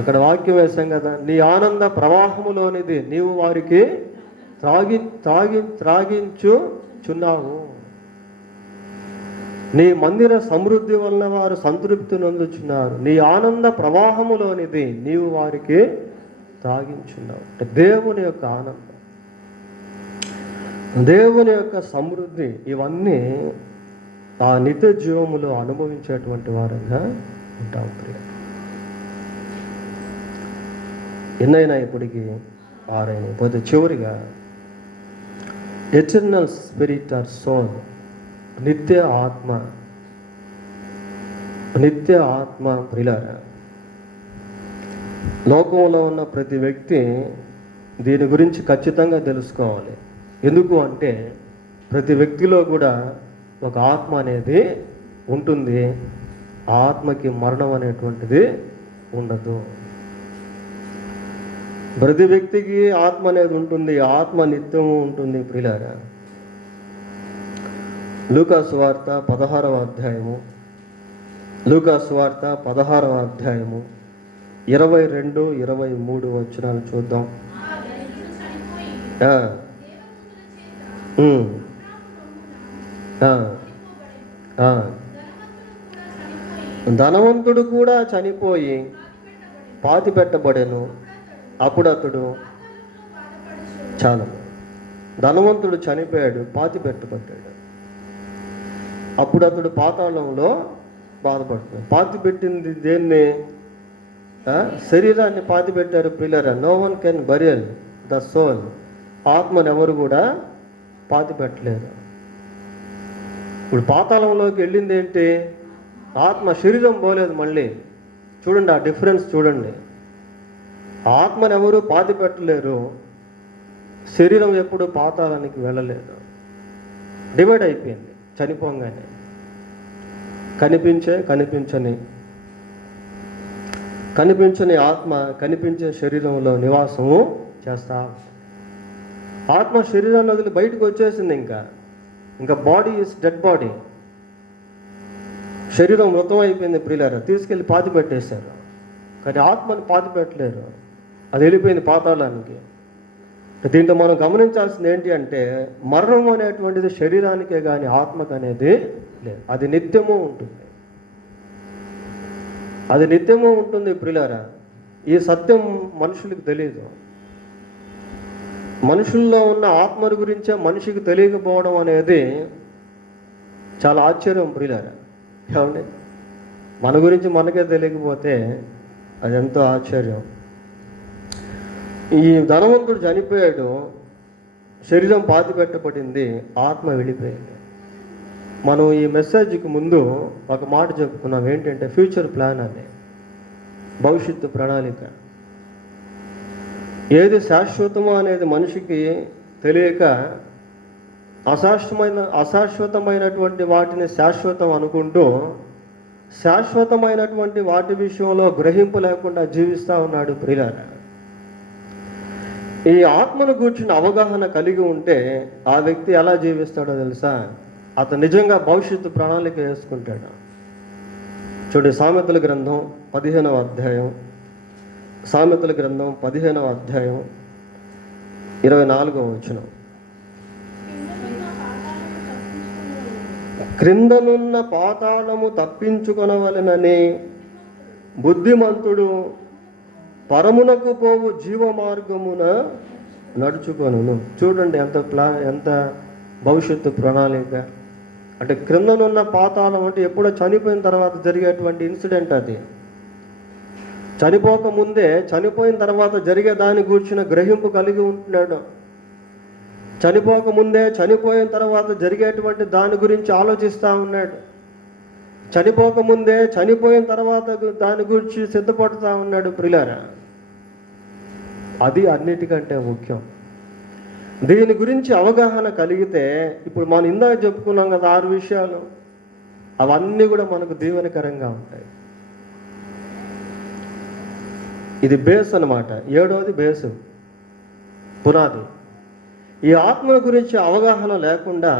అక్కడ వాక్యం వేశాం కదా, నీ ఆనంద ప్రవాహములోనిది నీవు వారికి త్రాగించుచున్నావు. నీ మందిర సమృద్ధి వలన వారు సంతృప్తి నొందుచున్నారు. నీ ఆనంద ప్రవాహములోనిది నీవు వారికి త్రాగించున్నావు. అంటే దేవుని యొక్క ఆనందం, దేవుని యొక్క సమృద్ధి ఇవన్నీ ఆ నిత్య జీవములో అనుభవించేటువంటి వారంగా ఉంటాం ప్రియ. ఎన్నైనా ఇప్పటికి 6 అయినాయి. పోతే చివరిగా ఎటర్నల్ స్పిరిట్ ఆర్ సోల్, నిత్య ఆత్మ ప్రియులారా. లోకంలో ఉన్న ప్రతి వ్యక్తి దీని గురించి ఖచ్చితంగా తెలుసుకోవాలి. ఎందుకు అంటే ప్రతి వ్యక్తిలో కూడా ఒక ఆత్మ అనేది ఉంటుంది. ఆ ఆత్మకి మరణం అనేటువంటిది ఉండదు. ప్రతి వ్యక్తికి ఆత్మ అనేది ఉంటుంది. ఆత్మ నిత్యము ఉంటుంది ప్రియులారా. లూకాసు వార్త 16వ అధ్యాయము 22, 23 వచనాలు చూద్దాం. ధనవంతుడు కూడా చనిపోయి పాతి పెట్టబడెను. అప్పుడు అతడు చాలా ధనవంతుడు చనిపోయాడు, పాతి పెట్టబడ్డాడు. అప్పుడు అతడు పాతాళంలో బాధపడుతున్నాడు. పాతి పెట్టింది దేన్ని? శరీరాన్ని పాతి పెట్టారు పిల్లరా. No one can burial the soul. ఆత్మను ఎవరు కూడా పాతి పెట్టలేరు. ఇప్పుడు పాతాళంలోకి వెళ్ళింది ఏంటి? ఆత్మ. శరీరం పోలేదు. మళ్ళీ చూడండి ఆ డిఫరెన్స్ చూడండి. ఆత్మను ఎవరు పాతి పెట్టలేరు, శరీరం ఎప్పుడు పాతాళానికి వెళ్ళలేదు. డివైడ్ అయిపోయింది చనిపోగానే. కనిపించని ఆత్మ కనిపించే శరీరంలో నివాసము చేస్తా. ఆత్మ శరీరాన్ని వదిలి బయటకు వచ్చేసింది. ఇంకా బాడీ ఈజ్ డెడ్ బాడీ. శరీరం మృతం అయిపోయింది ప్రియులారా, తీసుకెళ్ళి పాతి పెట్టేశారు. కానీ ఆత్మని పాతి పెట్టలేరు, అది వెళ్ళిపోయింది పాతాళానికి. దీంట్లో మనం గమనించాల్సింది ఏంటి అంటే, మరణం అనేటువంటిది శరీరానికే కానీ ఆత్మకు అనేది లేదు. అది నిత్యము ఉంటుంది ప్రియులారా. ఈ సత్యం మనుషులకు తెలియదు. మనుషుల్లో ఉన్న ఆత్మల గురించే మనిషికి తెలియకపోవడం అనేది చాలా ఆశ్చర్యం ప్రియులారా. ఏమండి, మన గురించి మనకే తెలియకపోతే అది ఎంతో ఆశ్చర్యం. ఈ ధనవంతుడు చనిపోయాడు, శరీరం పాతి పెట్టబడింది, ఆత్మ వెళ్ళిపోయింది. మనం ఈ మెసేజ్కి ముందు ఒక మాట చెప్పుకున్నాం, ఏంటంటే ఫ్యూచర్ ప్లాన్ అని, భవిష్యత్తు ప్రణాళిక. ఏది శాశ్వతమో అనేది మనిషికి తెలియక అశాశ్వతమైనటువంటి వాటిని శాశ్వతం అనుకుంటూ శాశ్వతమైనటువంటి వాటి విషయంలో గ్రహింపు లేకుండా జీవిస్తూ ఉన్నాడు ప్రియులారా. ఈ ఆత్మను గూర్చిన అవగాహన కలిగి ఉంటే ఆ వ్యక్తి ఎలా జీవిస్తాడో తెలుసా? అతను నిజంగా భవిష్యత్తు ప్రణాళిక వేసుకుంటాడు. చూడండి, సామెతల గ్రంథం 15వ అధ్యాయం, 24వ వచనం. క్రిందనున్న పాతాళము తప్పించుకొనవలెనని బుద్ధిమంతుడు పరమునకు పోవు జీవ మార్గమున నడుచుకొనును. చూడండి ఎంత భవిష్యత్తు ప్రణాళిక. అంటే క్రిందనున్న పాతాళం అంటే ఎప్పుడో చనిపోయిన తర్వాత జరిగేటువంటి ఇన్సిడెంట్. అది చనిపోకముందే, చనిపోయిన తర్వాత జరిగే దాని గూర్చిన గ్రహింపు కలిగి ఉంటున్నాడు. చనిపోకముందే, చనిపోయిన తర్వాత జరిగేటువంటి దాని గురించి ఆలోచిస్తూ ఉన్నాడు. చనిపోకముందే, చనిపోయిన తర్వాత దాని గురించి సిద్ధపడుతూ ఉన్నాడు ప్రియులారా. అది అన్నిటికంటే ముఖ్యం. దీని గురించి అవగాహన కలిగితే, ఇప్పుడు మనం ఇందాక చెప్పుకున్నాం కదా 6 విషయాలు, అవన్నీ కూడా మనకు దీవెనకరంగా ఉంటాయి. ఇది బేస్ అన్నమాట. 7వది బేసు, పునాది. ఈ ఆత్మ గురించి అవగాహన లేకుండా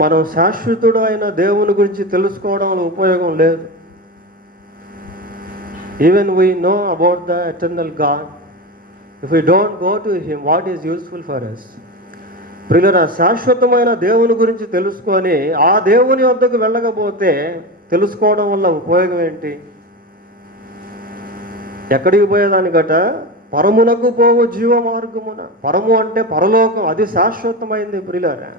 మనం శాశ్వతుడు అయిన దేవుని గురించి తెలుసుకోవడంలో ఉపయోగం లేదు. Even we know about the eternal God, if we don't go to him, what is useful for us? ప్రియులారా, శాశ్వతమైన దేవుని గురించి తెలుసుకొని ఆ దేవుని వద్దకు వెళ్ళకపోతే తెలుసుకోవడం వల్ల ఉపయోగం ఏంటి? ఎక్కడికి పోయేదానికట? పరమునకు పోవు జీవ మార్గమున. పరము అంటే పరలోకం, అది శాశ్వతమైంది ప్రియులారా.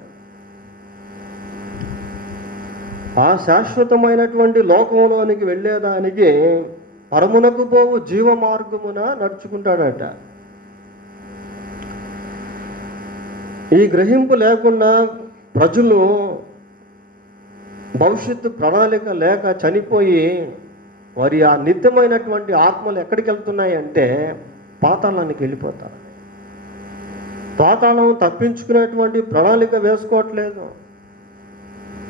ఆ శాశ్వతమైనటువంటి లోకంలోనికి వెళ్ళేదానికి పరమునకు పోవు జీవ మార్గమున నడుచుకుంటాడట. ఈ గ్రహింపు లేకుండా ప్రజలు భవిష్యత్తు ప్రణాళిక లేక చనిపోయి వారి ఆ నిత్యమైనటువంటి ఆత్మలు ఎక్కడికి వెళ్తున్నాయి అంటే పాతాళానికి వెళ్ళిపోతారు. పాతాళం తప్పించుకునేటువంటి ప్రణాళిక వేసుకోవట్లేదు.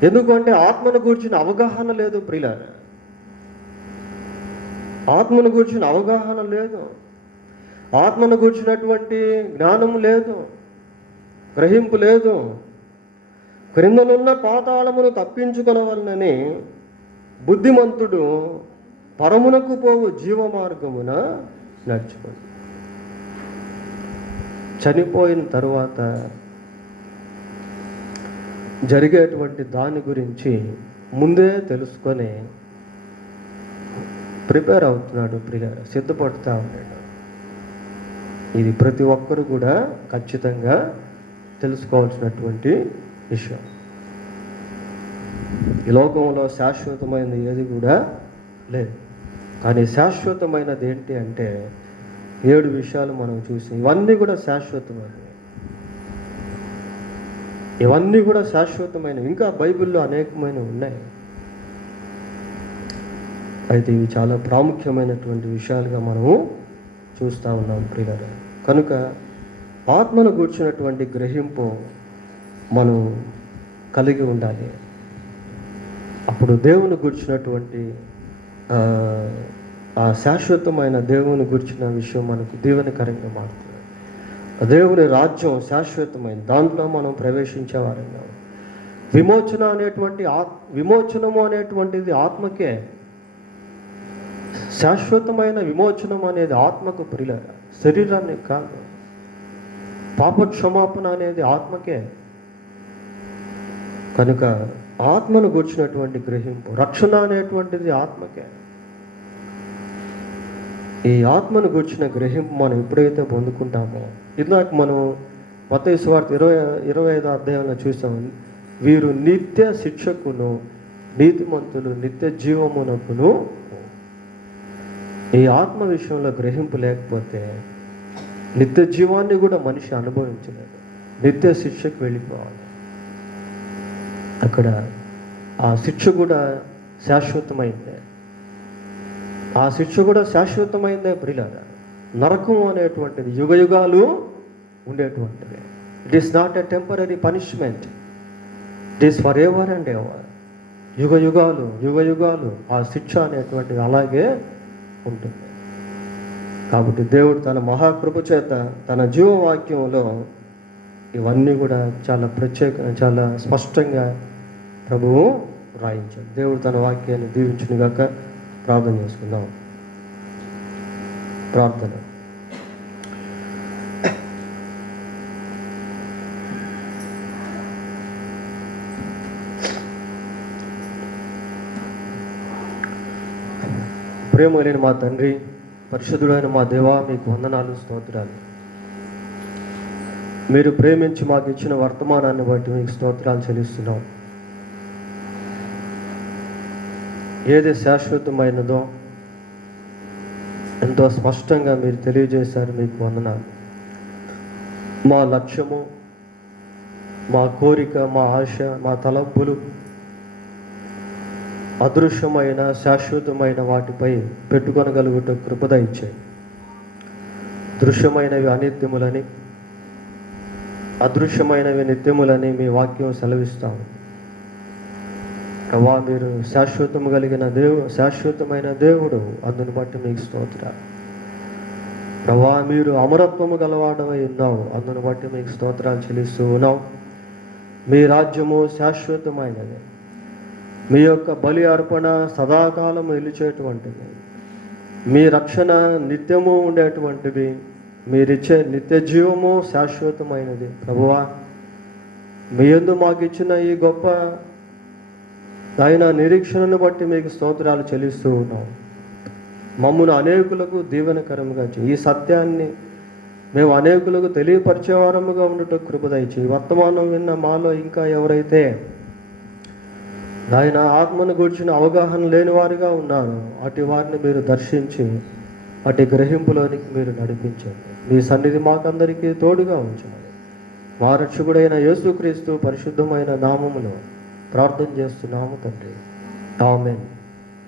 ఎందుకంటే ఆత్మను గూర్చిన అవగాహన లేదు ప్రియులారా. ఆత్మను గూర్చిన అవగాహన లేదు, ఆత్మను గూర్చినటువంటి జ్ఞానం లేదు, గ్రహింపు లేదు. క్రిందనున్న పాతాళమును తప్పించుకొనవలనని బుద్ధిమంతుడు పరమునకు పోవు జీవ మార్గమున నడుచుకోండి. చనిపోయిన తరువాత జరిగేటువంటి దాని గురించి ముందే తెలుసుకొని ప్రిపేర్ అవుతున్నాడు ప్రియులారా, సిద్ధపడుతూ ఉన్నాడు. ఇది ప్రతి ఒక్కరు కూడా ఖచ్చితంగా తెలుసుకోవాల్సినటువంటి విషయం. ఈ లోకంలో శాశ్వతమైనది ఏది కూడా లేదు. కానీ శాశ్వతమైనది ఏంటి అంటే 7 విషయాలు మనం చూసి, ఇవన్నీ కూడా శాశ్వతమైనవి. ఇవన్నీ కూడా శాశ్వతమైనవి. ఇంకా బైబిల్లో అనేకమైనవి ఉన్నాయి. అయితే ఇవి చాలా ప్రాముఖ్యమైనటువంటి విషయాలుగా మనము చూస్తూ ఉన్నాం ప్రియులారా. కనుక ఆత్మను గూర్చినటువంటి గ్రహింపు మనం కలిగి ఉండాలి. అప్పుడు దేవుని గురించినటువంటి ఆ శాశ్వతమైన దేవుని గురించిన విషయం మనకు దీవెనకరంగా మారుతుంది. దేవుని రాజ్యం శాశ్వతమైన, దాంట్లో మనం ప్రవేశించేవారంగా. విమోచనము అనేటువంటిది ఆత్మకే. శాశ్వతమైన విమోచనం అనేది ఆత్మకు ప్రియుల, శరీరానికి కాదు. పాపక్షమాపణ అనేది ఆత్మకే. కనుక ఆత్మను గూర్చినటువంటి గ్రహింపు, రక్షణ అనేటువంటిది ఆత్మకే. ఈ ఆత్మను గూర్చిన గ్రహింపు మనం ఎప్పుడైతే పొందుకుంటామో, ఇందాక మనం మత్తయి సువార్త 25వ అధ్యాయంలో చూసాం, వీరు నిత్య శిక్షకును నీతిమంతులు నిత్య జీవమునకును. ఈ ఆత్మ విషయంలో గ్రహింపు లేకపోతే నిత్య జీవాన్ని కూడా మనిషి అనుభవించలేడు. నిత్య శిక్షకు వెళ్ళిపోవాలి. అక్కడ ఆ శిక్ష కూడా శాశ్వతమైందే. ఆ శిక్ష కూడా శాశ్వతమైందే ప్రియులారా. నరకం అనేటువంటిది యుగయుగాలు ఉండేటువంటిది. It is not a temporary punishment, it is for ever and ever. యుగయుగాలు ఆ శిక్ష అనేటువంటిది అలాగే ఉంటుంది. కాబట్టి దేవుడు తన మహాకృప చేత తన జీవవాక్యంలో ఇవన్నీ కూడా చాలా చాలా స్పష్టంగా ప్రభువు రాయించాడు. దేవుడు తన వాక్యాన్ని దీవించునుగాక. ప్రార్థన చేసుకుందాం. ప్రార్థన. ప్రేమ మా తండ్రి, పరిశుద్ధుడైన మా దేవా, మీకు వందనాలు, స్తోత్రాలు. మీరు ప్రేమించి మాకు ఇచ్చిన వర్తమానాన్ని బట్టి మీకు స్తోత్రాలు చెల్లిస్తున్నాం. ఏది శాశ్వతమైనదో ఎంతో స్పష్టంగా మీరు తెలియజేశారు. మీకు వందనాలు. మా లక్ష్యము, మా కోరిక, మా ఆశ, మా తలంపులు అదృశ్యమైన శాశ్వతమైన వాటిపై పెట్టుకొనగలుగుట కృపద ఇచ్చాయి. దృశ్యమైనవి అనిత్యములని, అదృశ్యమైనవి నిత్యములని మీ వాక్యం సెలవిస్తాము. ప్రభా, మీరు శాశ్వతము కలిగిన శాశ్వతమైన దేవుడు. అందును బట్టి మీకు స్తోత్రాలు. ప్రభా, మీరు అమరత్వము గలవాడవై ఉన్నావు. అందును బట్టి మీకు స్తోత్రాలు చెల్లిస్తూ ఉన్నావు. మీ రాజ్యము శాశ్వతమైనది. మీ యొక్క బలి అర్పణ సదాకాలం నిలిచేటువంటిది. మీ రక్షణ నిత్యము ఉండేటువంటిది. మీరిచ్చే నిత్య జీవము శాశ్వతమైనది. ప్రభువా, మీ యందు మాకు ఇచ్చిన ఈ గొప్ప ఆయన నిరీక్షణను బట్టి మీకు స్తోత్రాలు చెల్లిస్తూ ఉన్నాం. మమ్మల్ని అనేకులకు దీవెనకరముగా చేయి. ఈ సత్యాన్ని మేము అనేకులకు తెలియపరిచేవారముగా ఉండటం కృప దయచేయి. వర్తమానం విన్న మాలో ఇంకా ఎవరైతే ఆయన ఆత్మను గూర్చిన అవగాహన లేని వారిగా ఉన్నారు, అటు వారిని మీరు దర్శించి అటు గ్రహింపులోనికి మీరు నడిపించండి. మీ సన్నిధి మాకందరికీ తోడుగా ఉంచండి. మా రక్షకుడైన యేసుక్రీస్తు పరిశుద్ధమైన నామములో ప్రార్థన చేస్తున్నాము తండ్రి. ఆమేన్.